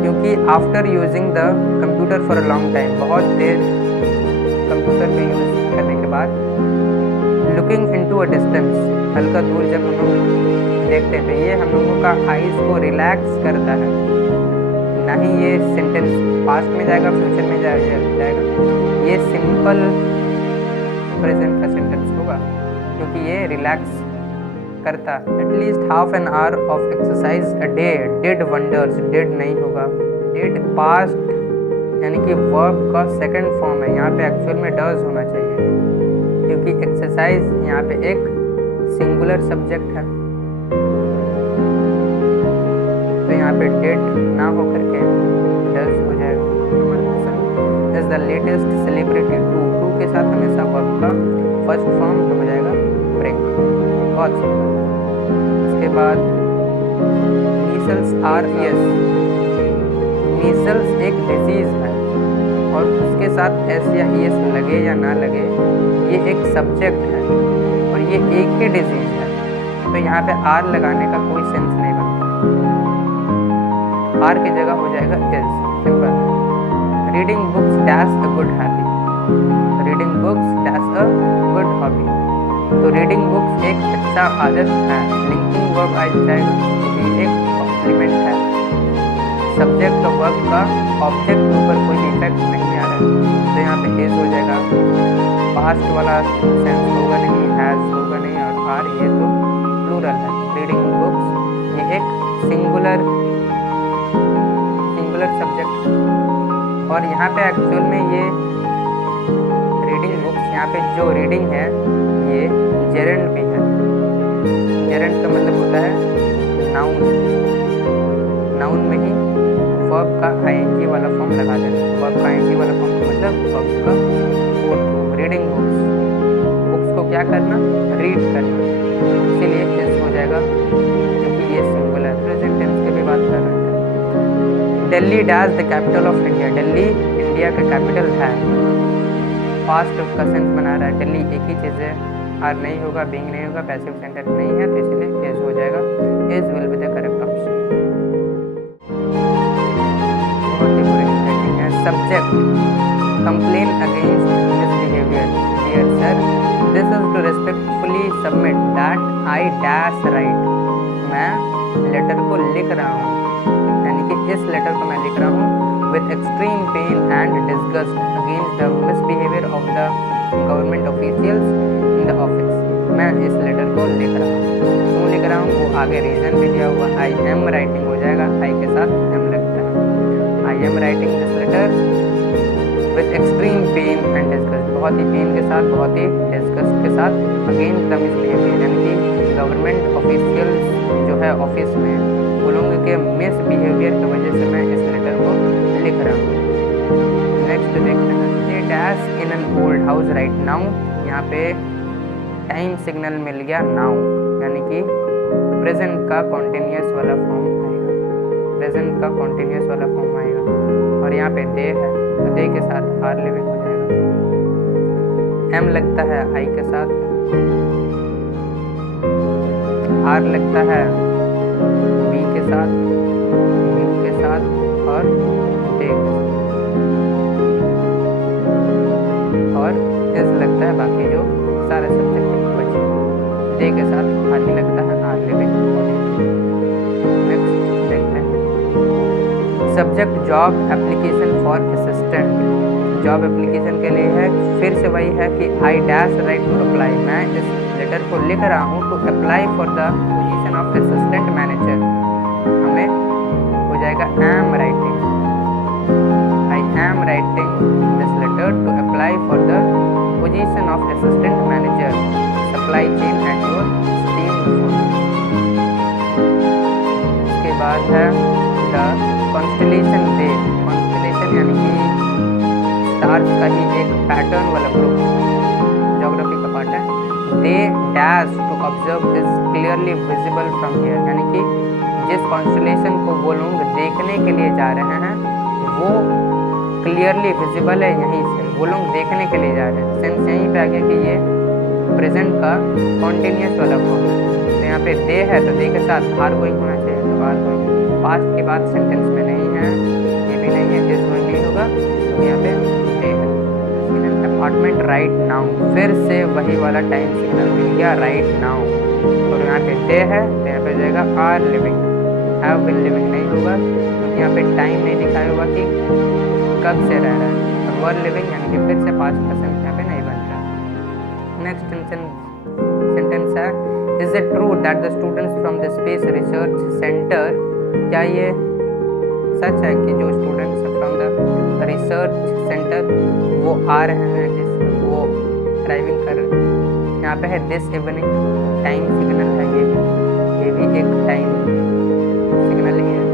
क्योंकि after using the computer for a long time, बहुत देर computer पे use करने के बाद, लुकिंग इनटू अ डिस्टेंस, हल्का दूर जब हम लोग देखते हैं तो ये हम लोगों का आईज को रिलैक्स करता है। ना ही ये सेंटेंस पास्ट में जाएगा फ्यूचर में जाएगा, ये सिंपल प्रेजेंट का सेंटेंस होगा क्योंकि ये रिलैक्स करता। At least half an hour of exercise a day did wonders, did नहीं होगा, डिड पास्ट यानी कि वर्ब का सेकंड फॉर्म है, यहाँ पे एक्चुअल में डज होना चाहिए क्योंकि एक्सरसाइज यहाँ पे एक सिंगुलर सब्जेक्ट है, तो यहाँ पे डिड ना हो करके डज हो जाएगा। Is the latest celebrity to के साथ हमेशा वर्ब का फर्स्ट फॉर्म तो हो जाएगा ब्रिंग, बहुत सिंपल। उसके बाद मीजल्स आर, यस, मीजल्स एक डिजीज है और उसके साथ एस या ई एस लगे या ना लगे, ये एक सब्जेक्ट है और ये एक ही डिजीज है, तो यहाँ पे आर लगाने का कोई सेंस नहीं बनता, आर की जगह हो जाएगा is, simple. Reading books dash a good habit, reading books dash a good hobby, तो रीडिंग बुक्स एक अच्छा आदत है, लिंकिंग वर्ब आ जाएगा क्योंकि एक कॉम्प्लीमेंट है, सब्जेक्ट और वर्ब का ऑब्जेक्ट के ऊपर कोई इफेक्ट नहीं आ रहा है, तो यहाँ पे इज हो जाएगा, पास्ट वाला सेंस होगा नहीं, हैज होगा नहीं, और आर ये तो प्लूरल है, रीडिंग बुक्स, ये एक सिंगुलर सब्जेक्ट। और यहाँ पे एक्चुअल में ये रीडिंग बुक्स, यहाँ पे जो रीडिंग है ये जेरेंड भी है। जेरेंड का मतलब होता है नाउन, नाउन में ही वर्ब का आईएनजी वाला फॉर्म लगा देना। वर्ब का आईएनजी वाला फॉर्म का मतलब वर्ब का fourth form. Reading books, books को क्या करना, रीड करना, इसीलिए इस हो जाएगा क्योंकि ये सिंगुलर है। प्रेजेंट टेंस की भी बात कर रहे हैं। Delhi dash the capital of India, Delhi India का कैपिटल है। पास्ट का सेंस बना रहा है, दिल्ली एक ही चीज़ है, आर नहीं होगा, बीइंग नहीं होगा, पैसिव सेंटेंस नहीं है, तो इसलिए इज हो जाएगा। Is will be the correct option. बहुत ही बुरी राइटिंग है। Subject complain against this behaviour, dear sir this is to respectfully submit that I dash write, मैं लेटर को लिख रहा हूँ, यानी कि इस लेटर को मैं लिख रहा हूँ with extreme pain and disgust against the misbehavior of the government officials in the office। मैं इस लेटर को लिख रहा हूँ, क्यों लिख रहा हूँ वो आगे रीजन भी दिया हुआ। आई एम राइटिंग हो जाएगा, आई के साथ एम लगता है। I am writing this letter with extreme pain and disgust, बहुत ही पेन के साथ, बहुत ही डिस्गस्ट के साथ, अगेंस्ट द मिसबिहेवियर, यानी कि गवर्नमेंट ऑफिशियल्स जो है ऑफिस में वो लोगों के मिसबिहेवियर की वजह से मैं इस लेटर को लिख रहा हूँ। नेक्स्ट देखते हैं, ये dash in an old house right now, यहाँ पे टाइम सिग्नल मिल गया नाउ, यानी कि प्रेजेंट का कॉन्टिन्यूस वाला फॉर्म आएगा, प्रेजेंट का कॉन्टिन्यूस वाला फॉर्म आएगा। और यहाँ पे दे है तो दे के साथ आर लिविंग हो जाएगा। एम लगता है आई के साथ, आर लगता है बी के साथ, यू के साथ और दे के साथ, और इस लगता है बाकी जो सारे सब्जेक्ट बचे। दे के साथ खाली लगता है आर लिविंग हो जाएगा। नेक्स्ट देखते हैं, subject job application for assistant, job application के लिए है, फिर से वही है कि I dash write to apply, मैं इस लेटर को लिख रहा हूँ to apply for the position of assistant manager, हमें हो जाएगा am writing, I am writing this letter to apply for the position of assistant manager supply chain at your steam food. इसके बाद है द कॉन्स्टेलेशन डे, कॉन्स्टेलेशन यानी कि stars का ही एक पैटर्न वाला ग्रुप, ज्योग्राफी का पार्ट है। They dash to observe is clearly visible from here, यानी कि जिस कॉन्स्टेलेशन को वो लोग देखने के लिए जा रहे हैं वो क्लियरली विजिबल है यहीं से, वो लोग देखने के लिए जा रहे हैं। सेंस यहीं पे आ गया कि ये प्रेजेंट का कॉन्टिन्यूस वाला फॉर्म है, तो यहाँ पे दे है तो दे के साथ आर गोइंग होना चाहिए, तो आर गोइंग पास्ट के बाद सेंटेंस में नहीं है, ये भी नहीं है, इस गोइंग नहीं होगा, तो यहाँ पे दे है। अपार्टमेंट राइट नाउ, फिर से वही वाला टाइम सिग्नल मिल गया राइट नाउ, और यहाँ पे दे है तो यहाँ पे जाएगा are living, have been living नहीं होगा क्योंकि यहाँ पे टाइम नहीं दिखाया होगा कि कब से रह रहा है, और वर लिविंग यानी कि फिर से पास्ट का सेंस यहाँ पे नहीं बन रहा। नेक्स्ट सेंटेंस है, is it true that the students from the space research centre, क्या ये सच है कि जो students from the research centre वो आ रहे हैं, जिस वो ड्राइविंग कर रहे हैं, यहाँ पे है दिस इवनिंग, टाइम सिग्नल है, ये भी एक टाइम सिग्नल ही है,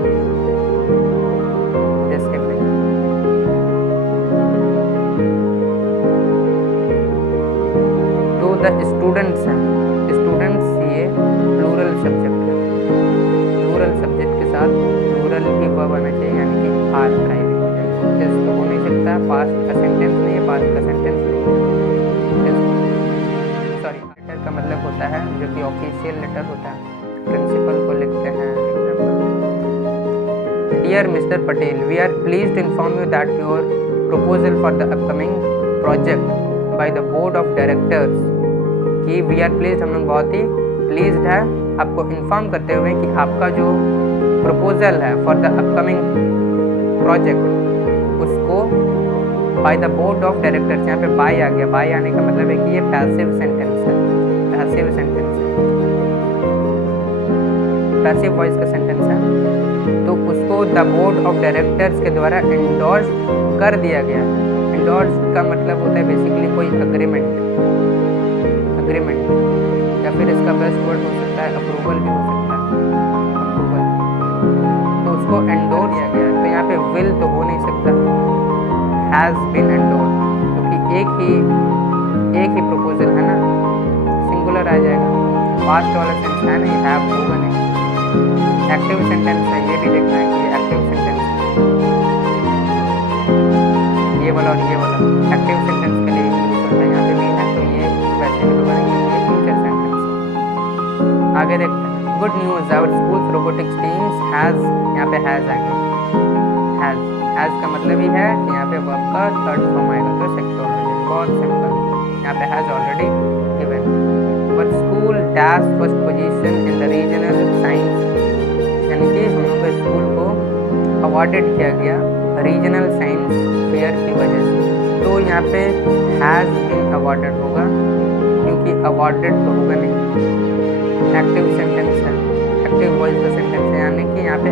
दिस इवनिंग। तो द स्टूडेंट्स हैं, स्टूडेंट्स ये प्लूरल सब्जेक्ट है, प्लूरल सब्जेक्ट के साथ प्लूरल ही वर्ब आना चाहिए, यानी कि आर ड्राइविंग हो जाएगा। दिस तो हो नहीं सकता, पास्ट का सेंटेंस नहीं है, पास्ट का सेंटेंस नहीं है। सॉरी, लेटर का मतलब होता है जो कि ऑफिशियल लेटर होता है, प्रिंसिपल को लिखते हैं। Dear mister Patel, we are pleased to inform you that your proposal for the upcoming project by the board of directors, कि वी आर प्लीज्ड, हम लोग बहुत ही प्लीज्ड है आपको इन्फॉर्म करते हुए कि आपका जो प्रपोजल है फॉर द अपकमिंग प्रोजेक्ट उसको bye the board of directors, यहाँ पे बाय आ गया, बाय आने का मतलब है कि ये पैसिव सेंटेंस है, पैसिव सेंटेंस है। पैसिव वॉइस का सेंटेंस है, तो उसको द बोर्ड ऑफ डायरेक्टर्स के द्वारा एंडोर्स कर दिया गया। एंडोर्स का मतलब होता है बेसिकली कोई अग्रीमेंट या फिर इसका बेस्ट वर्ड हो सकता है अप्रूवल भी हो सकता है, अप्रूवल। तो उसको एंडोर किया गया, तो यहाँ पे विल तो हो नहीं सकता, हैज़ बीन एंडोर्ड, क्योंकि एक ही प्रपोजल है ना, सिंगुलर आ जाएगा। पास्ट वाला सेंस है नहीं, हैव होगा नहीं। एक्टिव सेंटेंस है, ये भी देखना है कि ये एक्टिव सेंटेंस, ये वाला और ये वाला एक्टिव सेंटेंस के लिए यूज होता है। यहाँ पे भी है तो ये वैसे भी होगा नहीं, ये फ्यूचर सेंटेंस है। आगे देखते हैं। Good news, our schools robotics teams has, यहाँ पे हैज आ गया। हैज का मतलब ही है कि यहाँ पे वर्ब का थर्ड फॉर्म आएगा तो सेक्टर हो जाएगा, बहुत सिंपल। यहाँ पे has already given. But school dash first position in the regional science, यानी कि हम लोग के स्कूल को अवार्डेड किया गया रीजनल साइंस फेयर की वजह से। तो यहाँ पे हैज़ बीन अवार्डेड होगा, क्योंकि अवार्डेड तो होगा नहीं, एक्टिव सेंटेंस है, एक्टिव वॉइस का सेंटेंस है, यानी कि यहाँ पे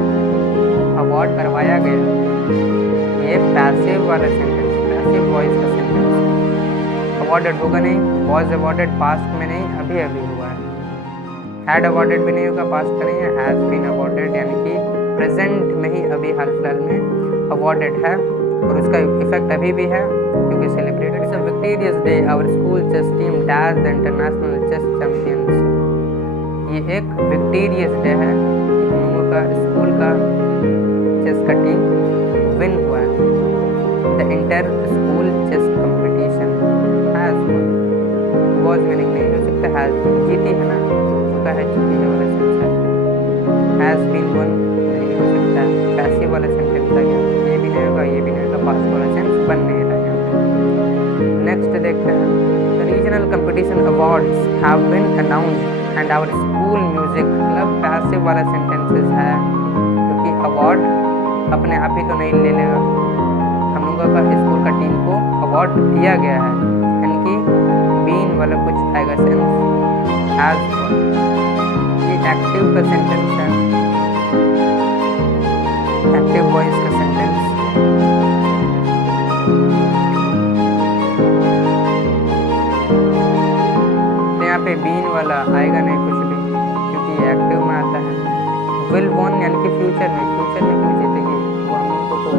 अवार्ड करवाया गया। ये पैसिव वाला सेंटेंस, पैसिव वॉइस का सेंटेंस है। अवार्डेड होगा नहीं, वॉज अवार्डेड पास्ट में नहीं, अभी अभी हुआ है। हैड अवार्डेड भी नहीं होगा, पास्ट का नहीं है। हैज़ बीन अवार्डेड यानी कि प्रेजेंट में ही, अभी हाल फिलहाल में अवार्डेड है, और उसका इफेक्ट अभी भी है क्योंकि celebrated. It's a victorious day, our school chess team dash the international chess champions. ये एक विक्टोरियस डे है, हम लोगों का स्कूल का चेस का टीम विन हुआ है। The inter school chess competition has won, was winning नहीं हो सकता, हैज जीती है ना, चुका है, जीती है वाला सेंस है। हैज बीन वन नहीं हो सकता, पैसिव वाला सेंटेंस आ गया, ये भी नहीं होगा, ये भी नहीं होगा, पास्ट वाला सेंस बन नहीं रहा है। नेक्स्ट देखते हैं। The regional competition awards have been announced and our school music club, passive वाला सेंटेंसेस है, क्योंकि अवार्ड अपने आप ही तो नहीं ले लेगा, हम लोगों का स्कूल का टीम को अवार्ड दिया गया है, यानी कि बीन वाला कुछ आएगा सेंस, हैज वन। ये एक्टिव का सेंटेंस है, एक्टिव वॉइस का सेंटेंस। तो यहाँ पे बीन वाला आएगा नहीं कुछ भी, क्योंकि ये एक्टिव में आता है। विल वन यानी कि फ्यूचर में क्यों जीतेगी वो हम लोगों को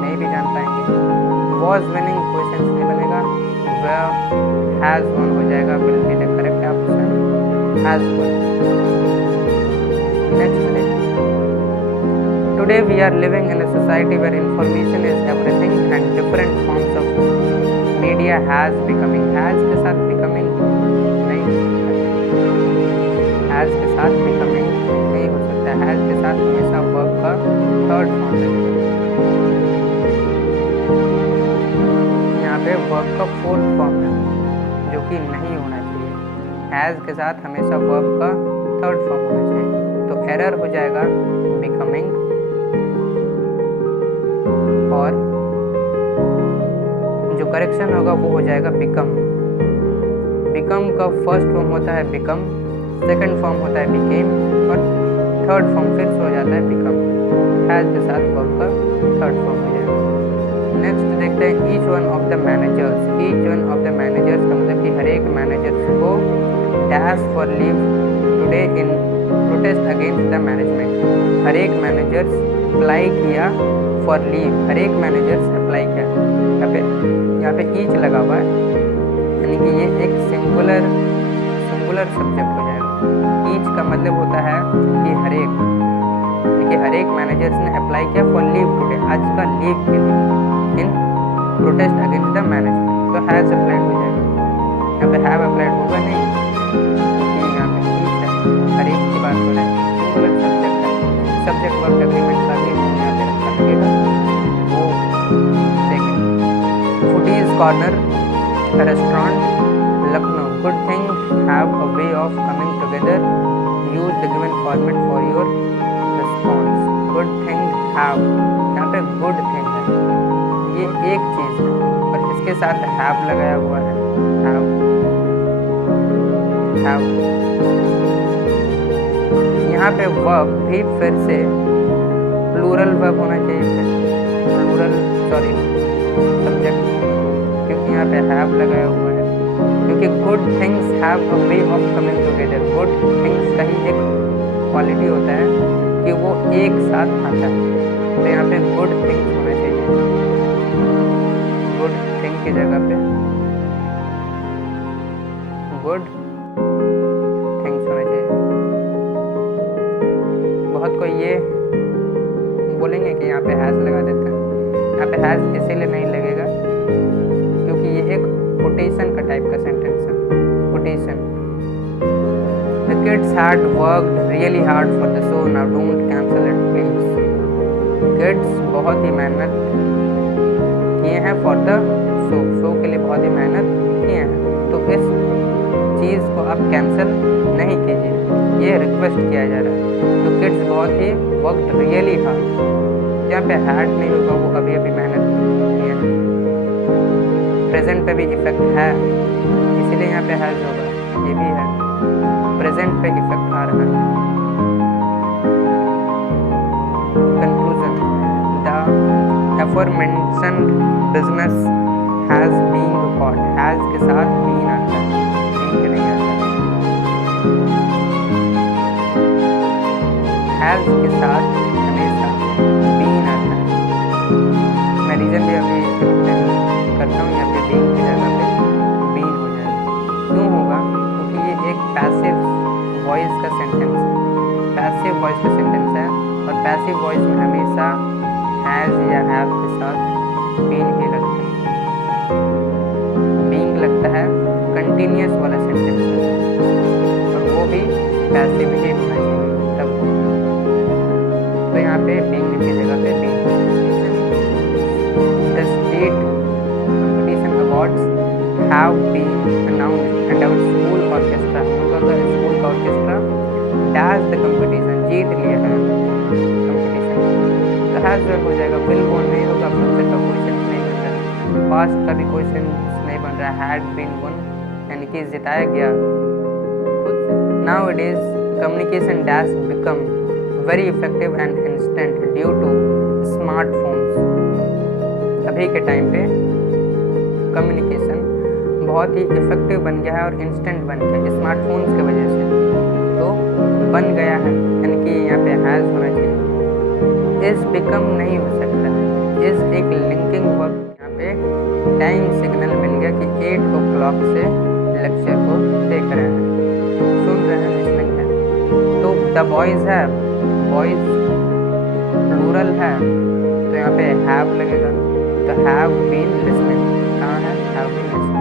नहीं भी जान पाएंगे। वॉज विनिंग कोई सेंस नहीं बनेगा, वह हैज वन हो जाएगा, will be the correct option, has one. Next Today we are living in a society where information is everything and different forms of media has becoming, has के साथ becoming नहीं, has के साथ becoming नहीं हो सकता, has के साथ हमेशा verb का थर्ड फॉर्म लगेगा। यहाँ पे verb का फोर्थ फॉर्म है जो कि नहीं होना चाहिए, has के साथ हमेशा verb का थर्ड फॉर्म होना चाहिए, तो एरर हो जाएगा becoming, और जो करेक्शन होगा वो हो जाएगा बिकम। बिकम का फर्स्ट फॉर्म होता है बिकम, सेकंड फॉर्म होता है बिकेम, और थर्ड फॉर्म फिर से हो जाता है बिकम, हैज के साथ वर्ब का थर्ड फॉर्म हो जाएगा। नेक्स्ट देखते हैं each one of the managers. Each one of the managers का मतलब कि हर एक मैनेजर्स को dash for leave today in protest against the management. हर एक मैनेजर्स अप्लाई किया फॉर लीव, हर एक मैनेजर्स अप्लाई किया। यहाँ पे ईच लगा हुआ है, यानी कि ये एक सिंगुलर सब्जेक्ट हो जाएगा। ईच का मतलब होता है कि हर एक, देखिए हर एक मैनेजर्स ने अप्लाई किया फॉर लीव टुडे, आज का लीव के लिए, इन प्रोटेस्ट अगेंस्ट द मैनेजमेंट, तो हैज अप्लाइड हो जाएगा। यहाँ पे हैव अप्लाइड होगा नहीं, क्योंकि यहाँ पे ईच है, हर एक की बात हो रहा है, सिंगुलर सब्जेक्ट है, सब्जेक्ट वर्ब एग्रीमेंट का भी यहाँ पे रखा लगेगा। वो देखें, foodies corner restaurant Lucknow, good thing have a way of coming together, use the given format for your response. Good thing have, यहाँ पे गुड थिंग है, ये एक चीज़ है और इसके साथ हैव लगाया हुआ है, हैव। यहाँ पे वर्ब भी फिर से प्लूरल वर्ब होना चाहिए, प्लूरल सॉरी सब्जेक्ट, क्योंकि यहाँ पे हैव लगाया हुआ है, क्योंकि good things have a way of coming together. Good things का ही एक क्वालिटी होता है कि वो एक साथ आता है, तो यहाँ पे गुड थिंग्स होना चाहिए, गुड थिंग की जगह पे गुड थिंग्स होना चाहिए। बहुत कोई ये बोलेंगे कि यहाँ पे हैज लगा देते हैं, यहाँ पे हैज इसीलिए नहीं लगेगा क्योंकि ये एक कोटेशन का टाइप का सेंटेंस है, quotation. The kids had worked really hard for the show, now don't cancel it please. Kids बहुत ही मेहनत किए हैं for the show, शो के लिए बहुत ही मेहनत किए हैं, तो इस चीज़ को आप कैंसिल नहीं कीजिए, ये रिक्वेस्ट किया जा रहा है। तो किड्स बहुत ही वर्कड रियली हार्ड, यहाँ पे हैड नहीं होगा, वो अभी अभी मेहनत किए हैं। प्रेजेंट पे भी इफेक्ट है, इसीलिए यहाँ पे हैज होगा, ये भी है, प्रेजेंट पे इफेक्ट आ रहा है। Conclusion, the aforementioned business has been bought, has के साथ been आता है, being नहीं आता है, has के साथ हमेशा been आता है। मैं रीजन भी अभी करता हूँ, यहाँ पे being की जगह पे been हो जाएगा। क्यों होगा? क्योंकि ये एक पैसिव वॉइस का सेंटेंस है, पैसिव वॉइस का सेंटेंस है, और पैसिव वॉइस में हमेशा हैज़ या हैव के साथ बीन ही लगता है, बीइंग लगता है, कंटिन्यूस वाला सेंटेंस है, और वो भी पैसिव ही होना चाहिए तब। तो यहाँ पे बीइंग की जगह पे being. The state competition awards have been announced and our school orchestra, हम लोग का स्कूल का ऑर्केस्ट्रा डैश द कंपटीशन, जीत लिया है कंपटीशन। तो हैज वर्ब हो जाएगा, विल वन नहीं होगा, फ्यूचर का क्वेश्चन नहीं बन रहा, पास्ट का भी क्वेश्चन नहीं बन रहा, हैड बीन वन यानी कि जिताया गया खुद से। Now it is communication dash become very effective and instant due to smartphones. अभी के टाइम पे कम्युनिकेशन बहुत ही इफेक्टिव बन गया है और इंस्टेंट बन गया है स्मार्टफोन्स की वजह से, तो बन गया है, यानी कि यहाँ पे हैज़ होना चाहिए। इस बिकम नहीं हो सकता है, इस एक लिंकिंग वर्क, यहाँ पे टाइम सिग्नल मिल गया कि 8 o'clock से लेक्चर को देख रहे हैं, सुन रहे हैं, लिसनिंग है। तो द बॉयज़ है, बॉयज़ प्लूरल है, तो यहाँ पे हैव लगेगा, तो हैव बीन लिसनिंग, कहाँ है have been listening.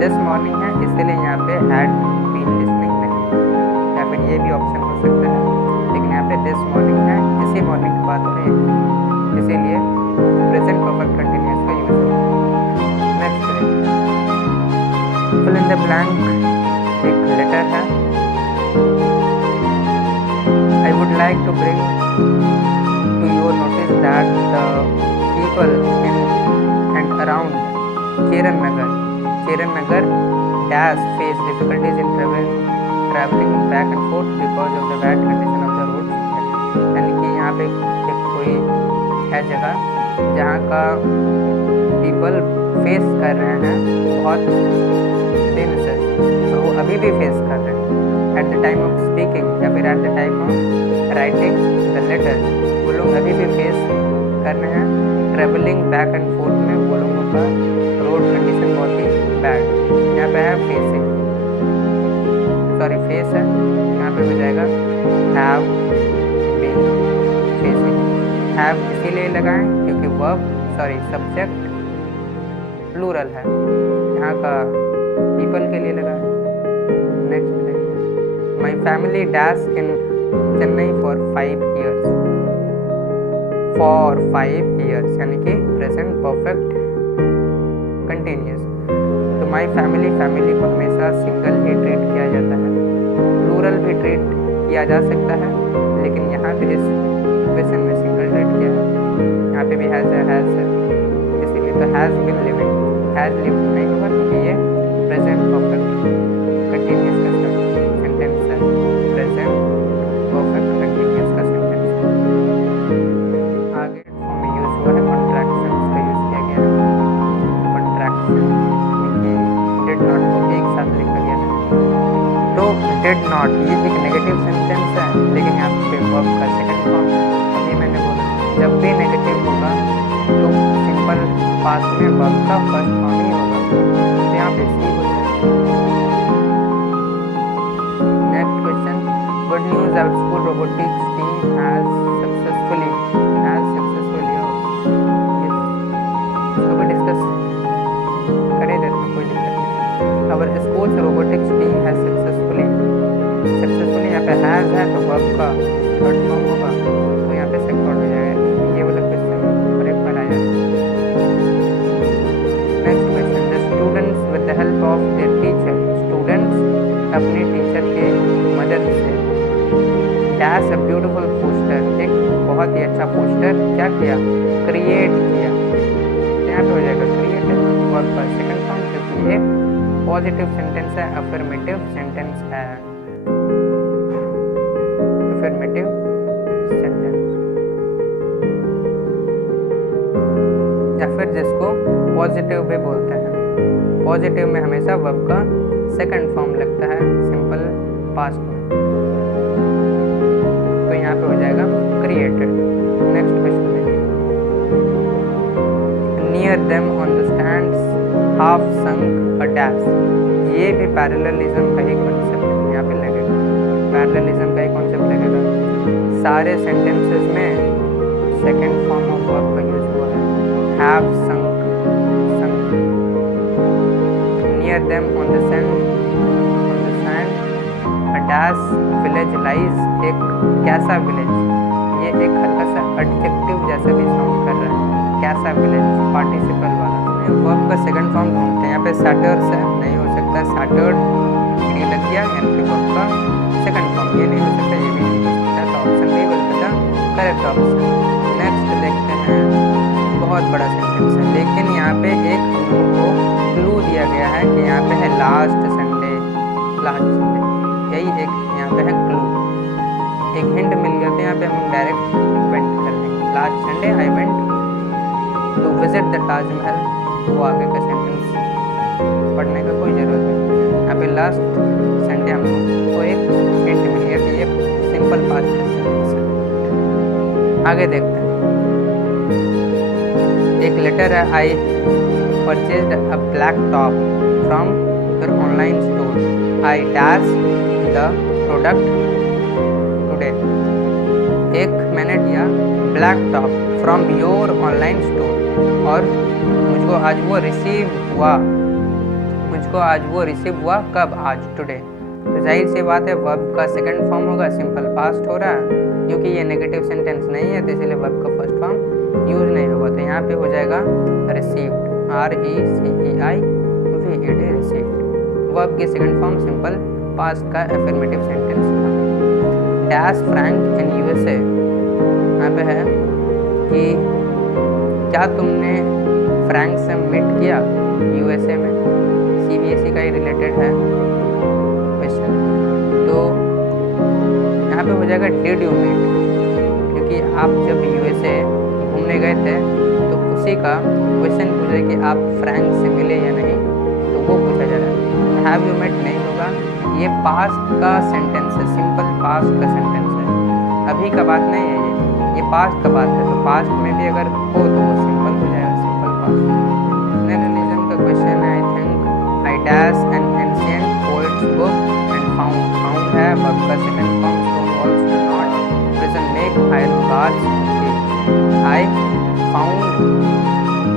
This morning है, इसलिए यहाँ पे हैड बीन लिसनिंग नहीं, या फिर ये भी ऑप्शन हो सकता है, लेकिन यहाँ पे दिस मॉर्निंग है, इसी मॉर्निंग की बात हो रही है, इसीलिए प्रेजेंट परफेक्ट कंटिन्यूअस का यूज होगा। Next fill in the blank, एक लेटर है। I would like to bring to your notice that the people in and around Cheran Nagar dash face difficulties in traveling back and forth because of the bad condition of the roads, यानी कि यहाँ पे एक कोई है जगह जहाँ का पीपल फेस कर रहे हैं बहुत दिन से, और वो अभी भी फेस कर रहे हैं at the time of speaking या फिर at the time of writing the letter, वो लोग अभी भी फेस कर रहे हैं ट्रेवलिंग बैक एंड फोर्थ में, वो लोगों का रोड कंडीशन बहुत ही बैड। यहाँ पे है फेसिंग, सॉरी फेस है, यहाँ पे हो जाएगा हैव बीन फेसिंग। हैव इसीलिए लगाएं क्योंकि वर्ब सॉरी सब्जेक्ट प्लूरल है, यहाँ का पीपल के लिए लगाएं। नेक्स्ट देखिए, my family dash in Chennai for 5 years, for 5 years यानी कि प्रेजेंट परफेक्ट कंटिन्यूस। तो माई फैमिली, फैमिली को हमेशा सिंगल ही ट्रीट किया जाता है, प्लूरल भी ट्रीट किया जा सकता है, लेकिन यहाँ पे इस क्वेश्चन में सिंगल ट्रीट किया है, यहाँ पे भी हैज़ है, इसीलिए तो has been living, has lived नहीं होगा क्योंकि ये प्रेजेंट परफेक्ट कंटिन्यूस का सेंटेंस है, प्रेजेंट परफेक्ट नॉट, ये एक नेगेटिव सेंटेंस है, लेकिन यहाँ पे वर्ब का सेकंड फॉर्म है। अभी मैंने बोला जब भी नेगेटिव होगा तो सिंपल पास्ट में वर्ब का फर्स्ट फॉर्म ही होगा, तो यहाँ पे सी हो जाएगा। Next question, good news, our school robotics team has successfully इसको भी डिस्कस कर ही देते हैं, कोई दिक्कत नहीं। Our school robotics team has successfully यहाँ पे हैज है तो वर्ब का थर्ड फॉर्म होगा, तो यहाँ पे सेकंड हो जाएगा। ये वाला क्वेश्चन करेक्ट बनाया। Next question, the students with the help of their teacher, students अपने टीचर के मदद से डैश अ ब्यूटीफुल पोस्टर, एक बहुत ही अच्छा पोस्टर क्या किया, क्रिएट किया। यहाँ पे हो जाएगा क्रिएट वर्ब का सेकंड फॉर्म, क्योंकि ये पॉजिटिव सेंटेंस है, अफर्मेटिव सेंटेंस है, अफर्मेटिव सेंटेंस, या फिर जिसको पॉजिटिव भी बोलते हैं। पॉजिटिव में हमेशा वर्ब का सेकंड फॉर्म लगता है सिंपल पास्ट में, तो यहाँ पे हो जाएगा क्रिएटेड। नेक्स्ट क्वेश्चन देखिए, near them on the stands half sunk a dash, ये भी पैरेललिज्म का ही कॉन्सेप्ट यहाँ पे लगेगा, पैरेललिज्म का ही कॉन्सेप्ट लगेगा। सारे सेंटेंसेस में सेकंड फॉर्म ऑफ वर्ब का यूज हुआ है, have sunk, near them on the sand a dash village lies, एक कैसा विलेज, ये एक हल्का सा एडजेक्टिव जैसा भी साउंड कर रहा है, कैसा विलेज, पार्टिसिपल वाला। वर्ब का सेकंड फॉर्म ढूंढते हैं, यहाँ पे सैटर्स है, नहीं हो सकता, सैटर्ड डी लग गया, यानी कि वर्ब का सेकंड फॉर्म, ये नहीं हो सकता, ये भी नहीं हो सकता, तो ऑप्शन नहीं बन सकता करेक्ट ऑप्शन। नेक्स्ट देखते हैं, बहुत बड़ा सेंटेंस है, लेकिन यहाँ पे एक हमको क्लू दिया गया है कि यहाँ पे है लास्ट संडे, यही एक यहाँ पे है क्लू, एक हिंट मिल गया, तो यहाँ पे हम डायरेक्ट वेंट कर देंगे, last Sunday I went to visit the Taj Mahal, वो आगे का सेंटेंस पढ़ने का कोई ज़रूरत नहीं, यहाँ पे लास्ट संडे हमको एक हिंट मिल गया कि ये सिंपल पास्ट का सेंटेंस है। आगे देखते हैं, एक लेटर है, I purchased a black top from your online store, I dash the product today, एक मैंने लिया black top from your online store, और मुझको आज वो रिसीव हुआ, कब, आज, टुडे। तो जाहिर सी बात है वर्ब का सेकंड फॉर्म होगा, सिंपल पास्ट हो रहा है, क्योंकि ये नेगेटिव सेंटेंस नहीं है, तो इसलिए वर्ब का फर्स्ट फॉर्म यूज नहीं होगा, तो यहाँ पे हो जाएगा रिसीव्ड, RECEIVED, रिसीव्ड। वर्ब की सेकंड फॉर्म सिंपल पास्ट का अफर्मेटिव सेंटेंस था। डैश फ्रैंक इन USA, यहाँ पे है कि क्या तुमने फ्रैंक से मीट किया USA में, CBSE का ही रिलेटेड है क्वेश्चन, तो यहाँ पे हो जाएगा डिड यू मीट, क्योंकि आप जब USA घूमने गए थे तो उसी का क्वेश्चन पूछा कि आप फ्रैंक से मिले या नहीं, तो वो पूछा जा रहा है। हैव यू मेट नहीं होगा, ये पास्ट का सेंटेंस है, सिंपल पास्ट का सेंटेंस है, अभी का बात नहीं है, ये पास्ट का बात है, तो पास्ट में भी अगर हो तो वो सिंपल हो जाएगा, सिंपल पास्ट। नेगेटिविज्म का क्वेश्चन है, I think I dash N ancient poet's book and found है वर्ब का second form, stone walls do not prison make iron bars, I found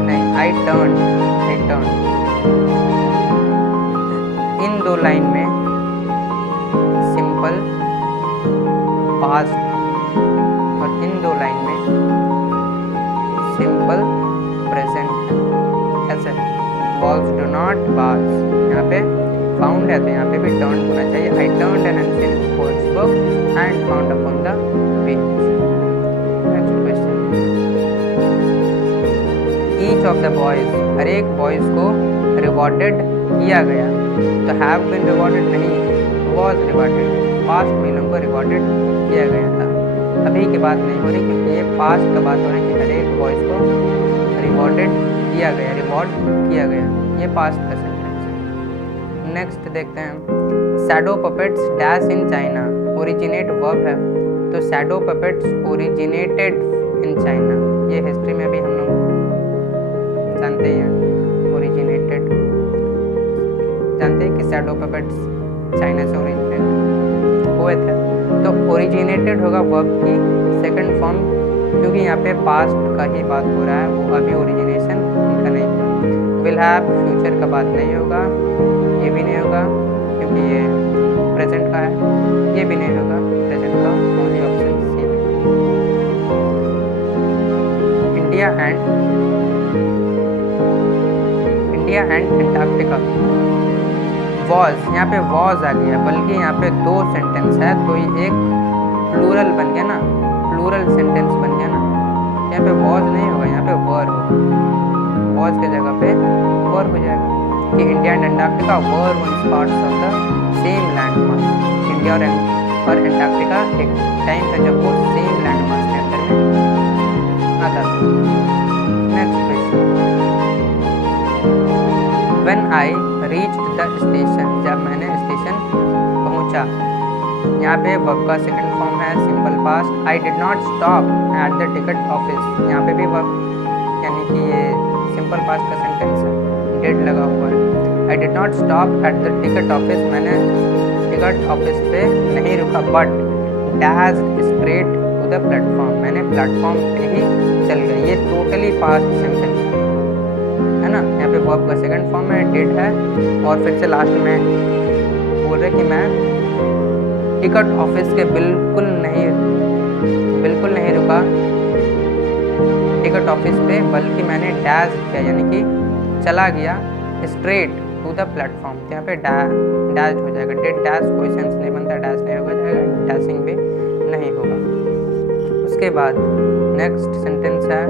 नहीं, आई टर्न, इन दो लाइन में simple past और इन दो line में सिंपल प्रेजेंट है, ऐसे वॉल्स डू नॉट बार्स, यहाँ पे फाउंड है तो यहाँ पे भी टर्न होना चाहिए, I turned an ancient poet's book and found upon the page. Next question, each of the boys, हर एक बॉयज को रिवॉर्डेड किया गया, तो हैव बीन रिवॉर्डेड नहीं, वॉज रिवॉर्डेड, पास्ट में इन लोगों को रिवॉर्डेड किया गया था, अभी की बात नहीं हो रही, क्योंकि ये पास्ट का बात हो रही है कि हर एक बॉयज को रिवॉर्डेड किया गया, रिवॉर्ड किया गया, ये पास्ट का सेंटेंस है। नेक्स्ट देखते हैं, shadow puppets dash in China, originate verb है, तो shadow puppets originated in China. ये हिस्ट्री में भी हम लोग जानते ही हैं, ओरिजिनेटेड जानते हैं कि शैडो पपेट्स चाइना से ओरिजिनेट हुए थे। तो ओरिजिनेटेड होगा वर्ब की सेकंड फॉर्म, क्योंकि यहाँ पे पास्ट का ही बात हो रहा है, वो अभी ओरिजिनेशन उनका नहीं है। विल हैव फ्यूचर का बात नहीं होगा, ये भी नहीं होगा क्योंकि ये प्रेजेंट का है, ये भी नहीं होगा प्रेजेंट का, ओनली ऑप्शन सी है। इंडिया एंड एंटार्क्टिका वॉज, यहाँ पे वॉज आ गया, बल्कि यहाँ पे दो सेंटेंस है, तो ये एक प्लूरल बन गया ना, प्लूरल सेंटेंस बन गया ना। यहाँ पे वॉज नहीं होगा, यहाँ पे वर होगा, वॉज के जगह पे वर हो जाएगा कि India and Antarctica were once parts of the same land mass. India और एंटार्क्टिका एक टाइम था जब वो सेम लैंड मास के अंदर में आता था। Next question, when I reached the station, जब मैंने स्टेशन पहुंचा। यहाँ पे वर्ब का सेकंड फॉर्म है simple past, I did not stop at the ticket office. यहाँ पे भी वर्ब यानी कि ये सिंपल पास्ट का सेंटेंस है, डिड लगा हुआ है। I did not stop at the ticket office, मैंने टिकट ऑफिस पे नहीं रुका, but dashed straight to the platform, मैंने प्लेटफॉर्म पे ही चल गया। ये टोटली पास्ट सेंटेंस है ना। यहाँ पे वर्ब का सेकंड फॉर्म है, डिड है, और फिर से लास्ट में बोल रहे कि मैं टिकट ऑफिस के बिल्कुल नहीं रुका टिकट ऑफिस पे, बल्कि मैंने डैश किया यानी कि चला गया स्ट्रेट टू द प्लेटफॉर्म। यहाँ पे डैश हो जाएगा, डिड डैश कोई सेंस नहीं बनता, डैश नहीं होगा, जाएगा डैशिंग भी नहीं होगा। उसके बाद नेक्स्ट सेंटेंस है,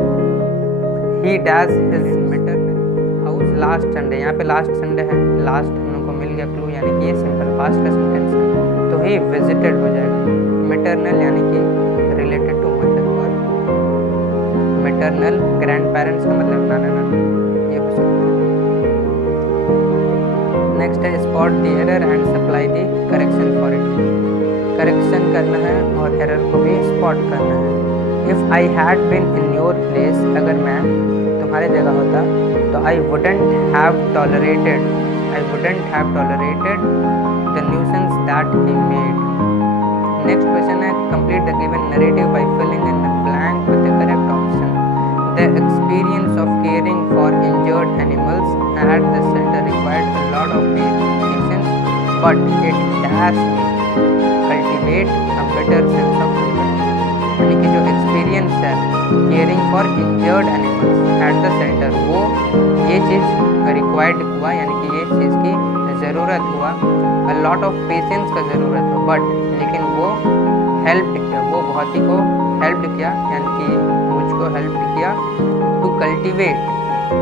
ही dash his maternal house last Sunday. यहाँ पे लास्ट संडे है, लास्ट हम लोग को मिल गया क्लू, यानी कि ये सिंपल पास्ट का सेंटेंस है, तो ही विजिटेड हो जाएगा। मैटरनल यानी कि रिलेटेड टू मदर, और मैटरनल ग्रैंड पेरेंट्स का मतलब नाना नानी, ये हो सकता है। नेक्स्ट है spot the error and supply the correction for it. Correction करना है और एरर को भी स्पॉट करना है। If I had been in your place, अगर मैं तुम्हारे जगह होता तो I wouldn't have tolerated the nuisance that he made. Next question है, complete the given narrative by filling in the blank with the correct option. The experience of caring for injured animals at the centre required a lot of patience, but it dash cultivate a better sense of empathy. यानी कि जो experience है caring for injured animals at the centre, वो ये चीज़ required हुआ, यानी कि ये चीज़ की ज़रूरत हुआ, अ लॉट ऑफ पेशेंस का ज़रूरत हो, बट लेकिन वो हेल्प किया, वो बहुत ही को हेल्प किया, यानी कि मुझको हेल्प किया to cultivate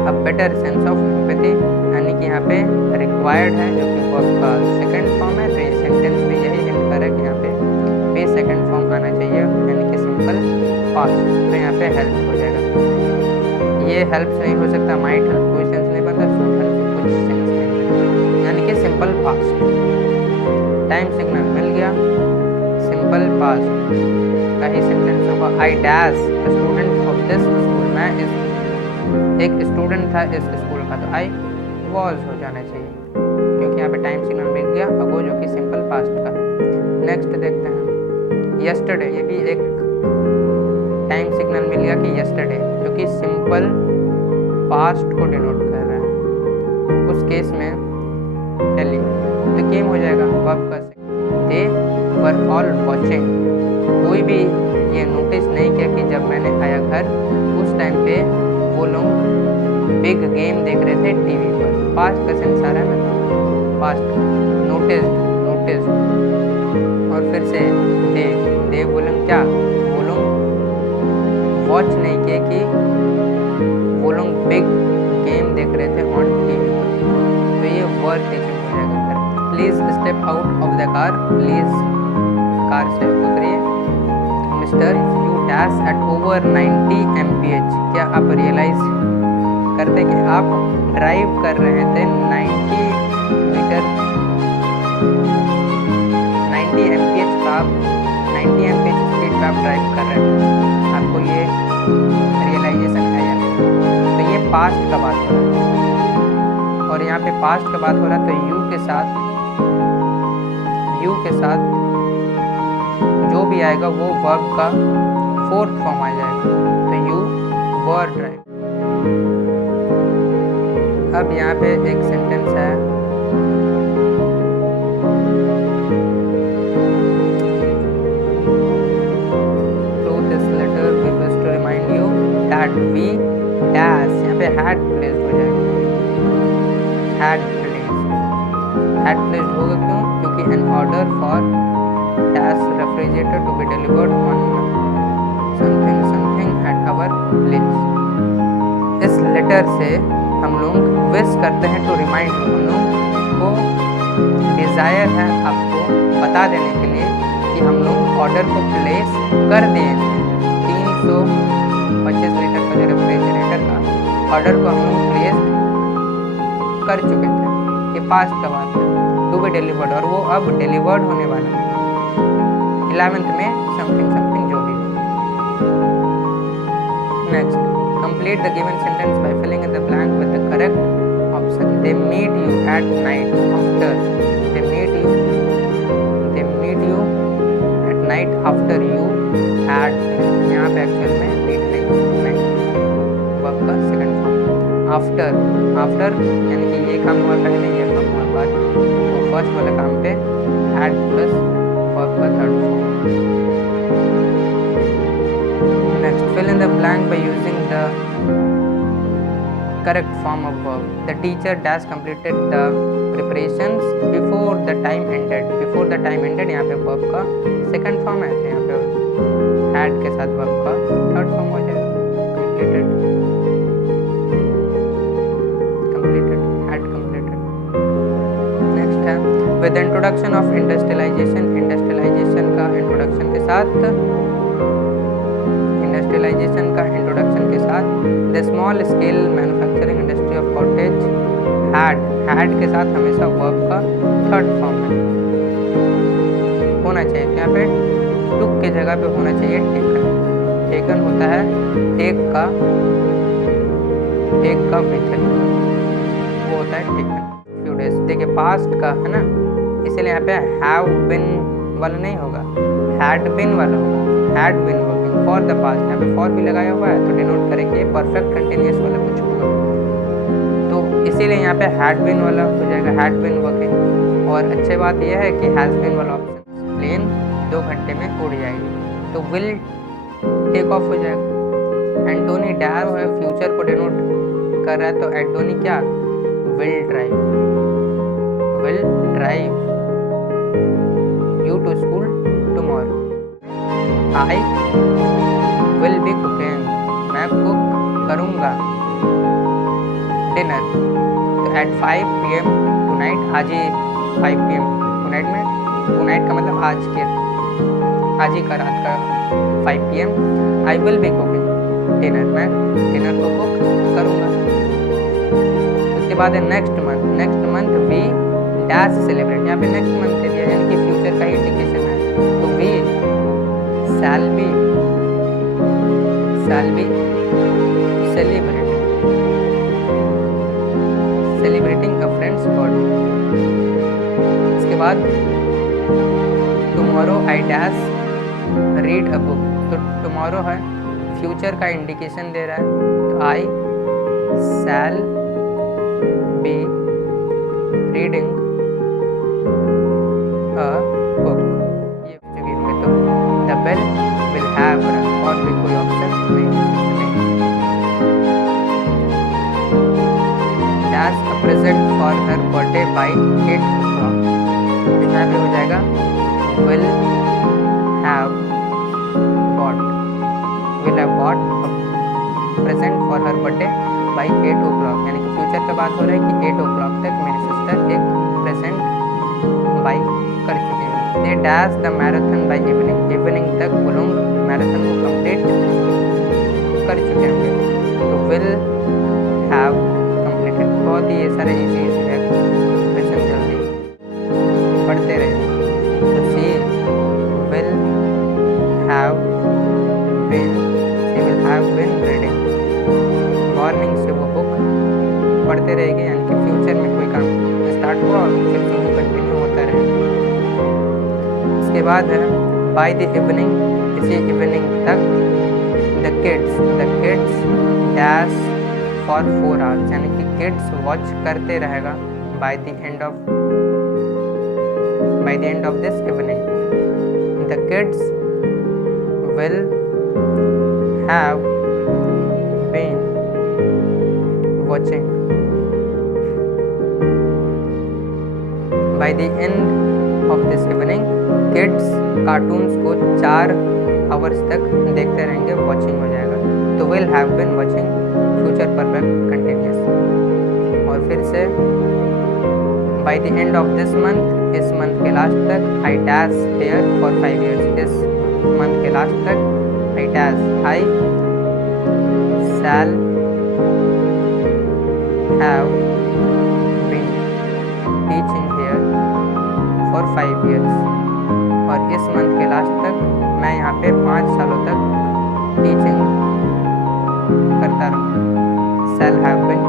a better sense of empathy. यानी कि यहाँ पे रिक्वायर्ड है जो कि वर्ब का सेकंड फॉर्म है, तो ये सेंटेंस में यही हिंट कर रहा है कि यहाँ पे सेकंड फॉर्म आना चाहिए, यानी कि सिंपल पास्ट, तो यहाँ पे हेल्प हो जाएगा। ये हेल्प नहीं हो सकता, माइट हेल्प कोई सेंस नहीं बनता, शुड हेल्प कुछ सेंस नहीं बनता, यानी कि सिंपल पास्ट। टाइम सिग्नल मिल गया, सिंपल पास्ट का ही सेंटेंस होगा। I dash student of this school, मैं एक स्टूडेंट था इस स्कूल का, तो आई वॉज हो जाना चाहिए, क्योंकि यहाँ पे टाइम सिग्नल मिल गया अगो, जो कि सिंपल पास्ट का है। नेक्स्ट देखते हैं यस्टरडे, ये भी एक टाइम सिग्नल मिल गया कि यस्टरडे, जो कि सिंपल पास्ट को डिनोट कर रहा है। उस केस में दिल्ली तो गेम हो जाएगा वर्ब का। दे वर ऑल वॉचिंग, कोई भी ये नोटिस नहीं किया कि जब मैंने आया घर उस टाइम पे वो लोग बिग गेम देख रहे थे टीवी पर। पास्ट का सेंस आ रहा है ना, पास्ट नोटिस्ड, और फिर से दे वो लोग क्या, वो लोग वॉच नहीं किए कि वो लोग बिग गेम देख रहे थे ऑन टीवी पर, तो ये वर्ड टीचिंग हो जाएगा। Please step out of the car, please car से उतरिए। Mister you dash at over 90 mph, क्या आप रियलाइज करते कि आप ड्राइव कर रहे थे 90 मीटर 90 mph का 90 mph स्पीड पे आप ड्राइव कर रहे थे, आपको ये रियलाइजेशन है या नहीं? तो ये पास्ट का बात हो रहा है, और यहाँ पे पास्ट का बात हो रहा है, तो यू के साथ जो भी आएगा वो वर्ब का फोर्थ फॉर्म आ जाएगा, तो यू वर ड्राइव। अब यहाँ पे एक सेंटेंस है, through this letter we wish to remind you that we dash, यहाँ पे हैड प्लेस्ड हो जाएगा, हैड प्लेस्ड होगा क्यों? क्योंकि an order for dash refrigerator to be delivered on something at our place. इस लेटर से हम लोग विश करते हैं टू रिमाइंड, हम लोग को डिज़ायर है आपको बता देने के लिए कि हम लोग ऑर्डर को प्लेस कर दिए थे। 325 लीटर का जो रेफ्रिजरेटर का ऑर्डर को हम लोग प्लेस कर चुके थे, ये पास्ट का बात है, टू बी डिलीवर्ड, और वो अब डिलीवर्ड होने वाला है 11th में समथिंग जो भी। Next, complete the given sentence by filling in the blank with the correct option. They meet you at night after. They meet you at night after you had. यहाँ पे actual में meet नहीं, verb का second form after यानी कि ये काम हुआ पहले, ये काम हुआ बाद, तो फर्स्ट वाले काम पे had प्लस वर्ब का third form. Next, fill in the blank by using the correct form of verb. The teacher dash completed the preparations before the time ended. Before the time ended यहाँ पे verb का second form है, तो यहाँ पे had के साथ verb का third form हो जाएगा, had completed. Next है with the introduction of industrialization का introduction के साथ the small scale manufacturing industry of cottage had के साथ हमेशा verb का थर्ड फॉर्म है होना चाहिए, तो यहाँ पे took के जगह पे होना चाहिए taken होता है take का विचन, वो होता है taken few days। देखिए पास्ट का है ना, इसीलिए यहाँ पे have been वाला नहीं होगा, had been वाला होगा, had been working for the past, यहाँ पे for भी लगाया हुआ है तो डिनोट करेंगे परफेक्ट कंटिन्यूअस वाला कुछ होगा, तो इसीलिए यहाँ पे had been वाला हो जाएगा, had been working। और अच्छी बात यह है कि has been वाला ऑप्शन प्लेन 2 घंटे में उड़ जाएगी, तो will टेक ऑफ हो जाएगा। एंटोनी डैश है, फ्यूचर को डिनोट कर रहा है, तो एंटोनी क्या will drive you to school tomorrow. I will be cooking, मैं कुक करूँगा डिनर, तो at 5 PM tonight, आज ही 5 PM tonight का मतलब आज ही का रात का 5 PM I will be cooking dinner, मैं डिनर को कुक करूँगा। उसके बाद है next month we dash celebrate, यहाँ पे नेक्स्ट मंथ दे दिया यानी कि फ्यूचर का ही इंडिकेशन है, तो we shall be celebrating a friend's birthday. इसके बाद tomorrow I dash read a book, तो टुमारो है फ्यूचर का इंडिकेशन दे रहा है, तो I shall be reading a book, ये चुकी होंगे, तो the bell will have rung, और भी कोई ऑप्शन नहीं। dash a present for her birthday by 8 o'clock, यहाँ पे हो जाएगा will have bought a present for her birthday by 8 o'clock, यानी कि फ्यूचर का बात हो रहा है कि 8 o'clock तक मेरी सिस्टर एक प्रेजेंट बाई कर चुके हैं। They dash the marathon by evening तक वो लोग मैराथन को कंप्लीट कर चुके होंगे, तो विल हैव कंप्लीटेड। बहुत ही ये सारे इजी है, क्वेश्चन जल्दी पढ़ते रहे। तो सी होते रहेगी, यानी कि फ्यूचर में कोई काम स्टार्ट हुआ और फिर जो कंटिन्यू होता रहेगा। इसके बाद है बाय द इवनिंग, इसी इवनिंग तक the kids dash for 4 hours, यानी कि किड्स वॉच करते रहेगा by the end of this evening. The kids will have been watching by the end of this evening. Kids cartoons को 4 hours तक देखते रहेंगे, वॉचिंग हो जाएगा। तो will have been watching future perfect continuous. और फिर से by the end of this month, इस मंथ के लास्ट तक I dash here for 5 years, इस मंथ के लास्ट तक I dash I shall have been teaching here for 5 years। और इस मंथ के लास्ट तक मैं यहाँ पे 5 सालों तक टीचिंग करता रहूँगा। शैल हैव बीन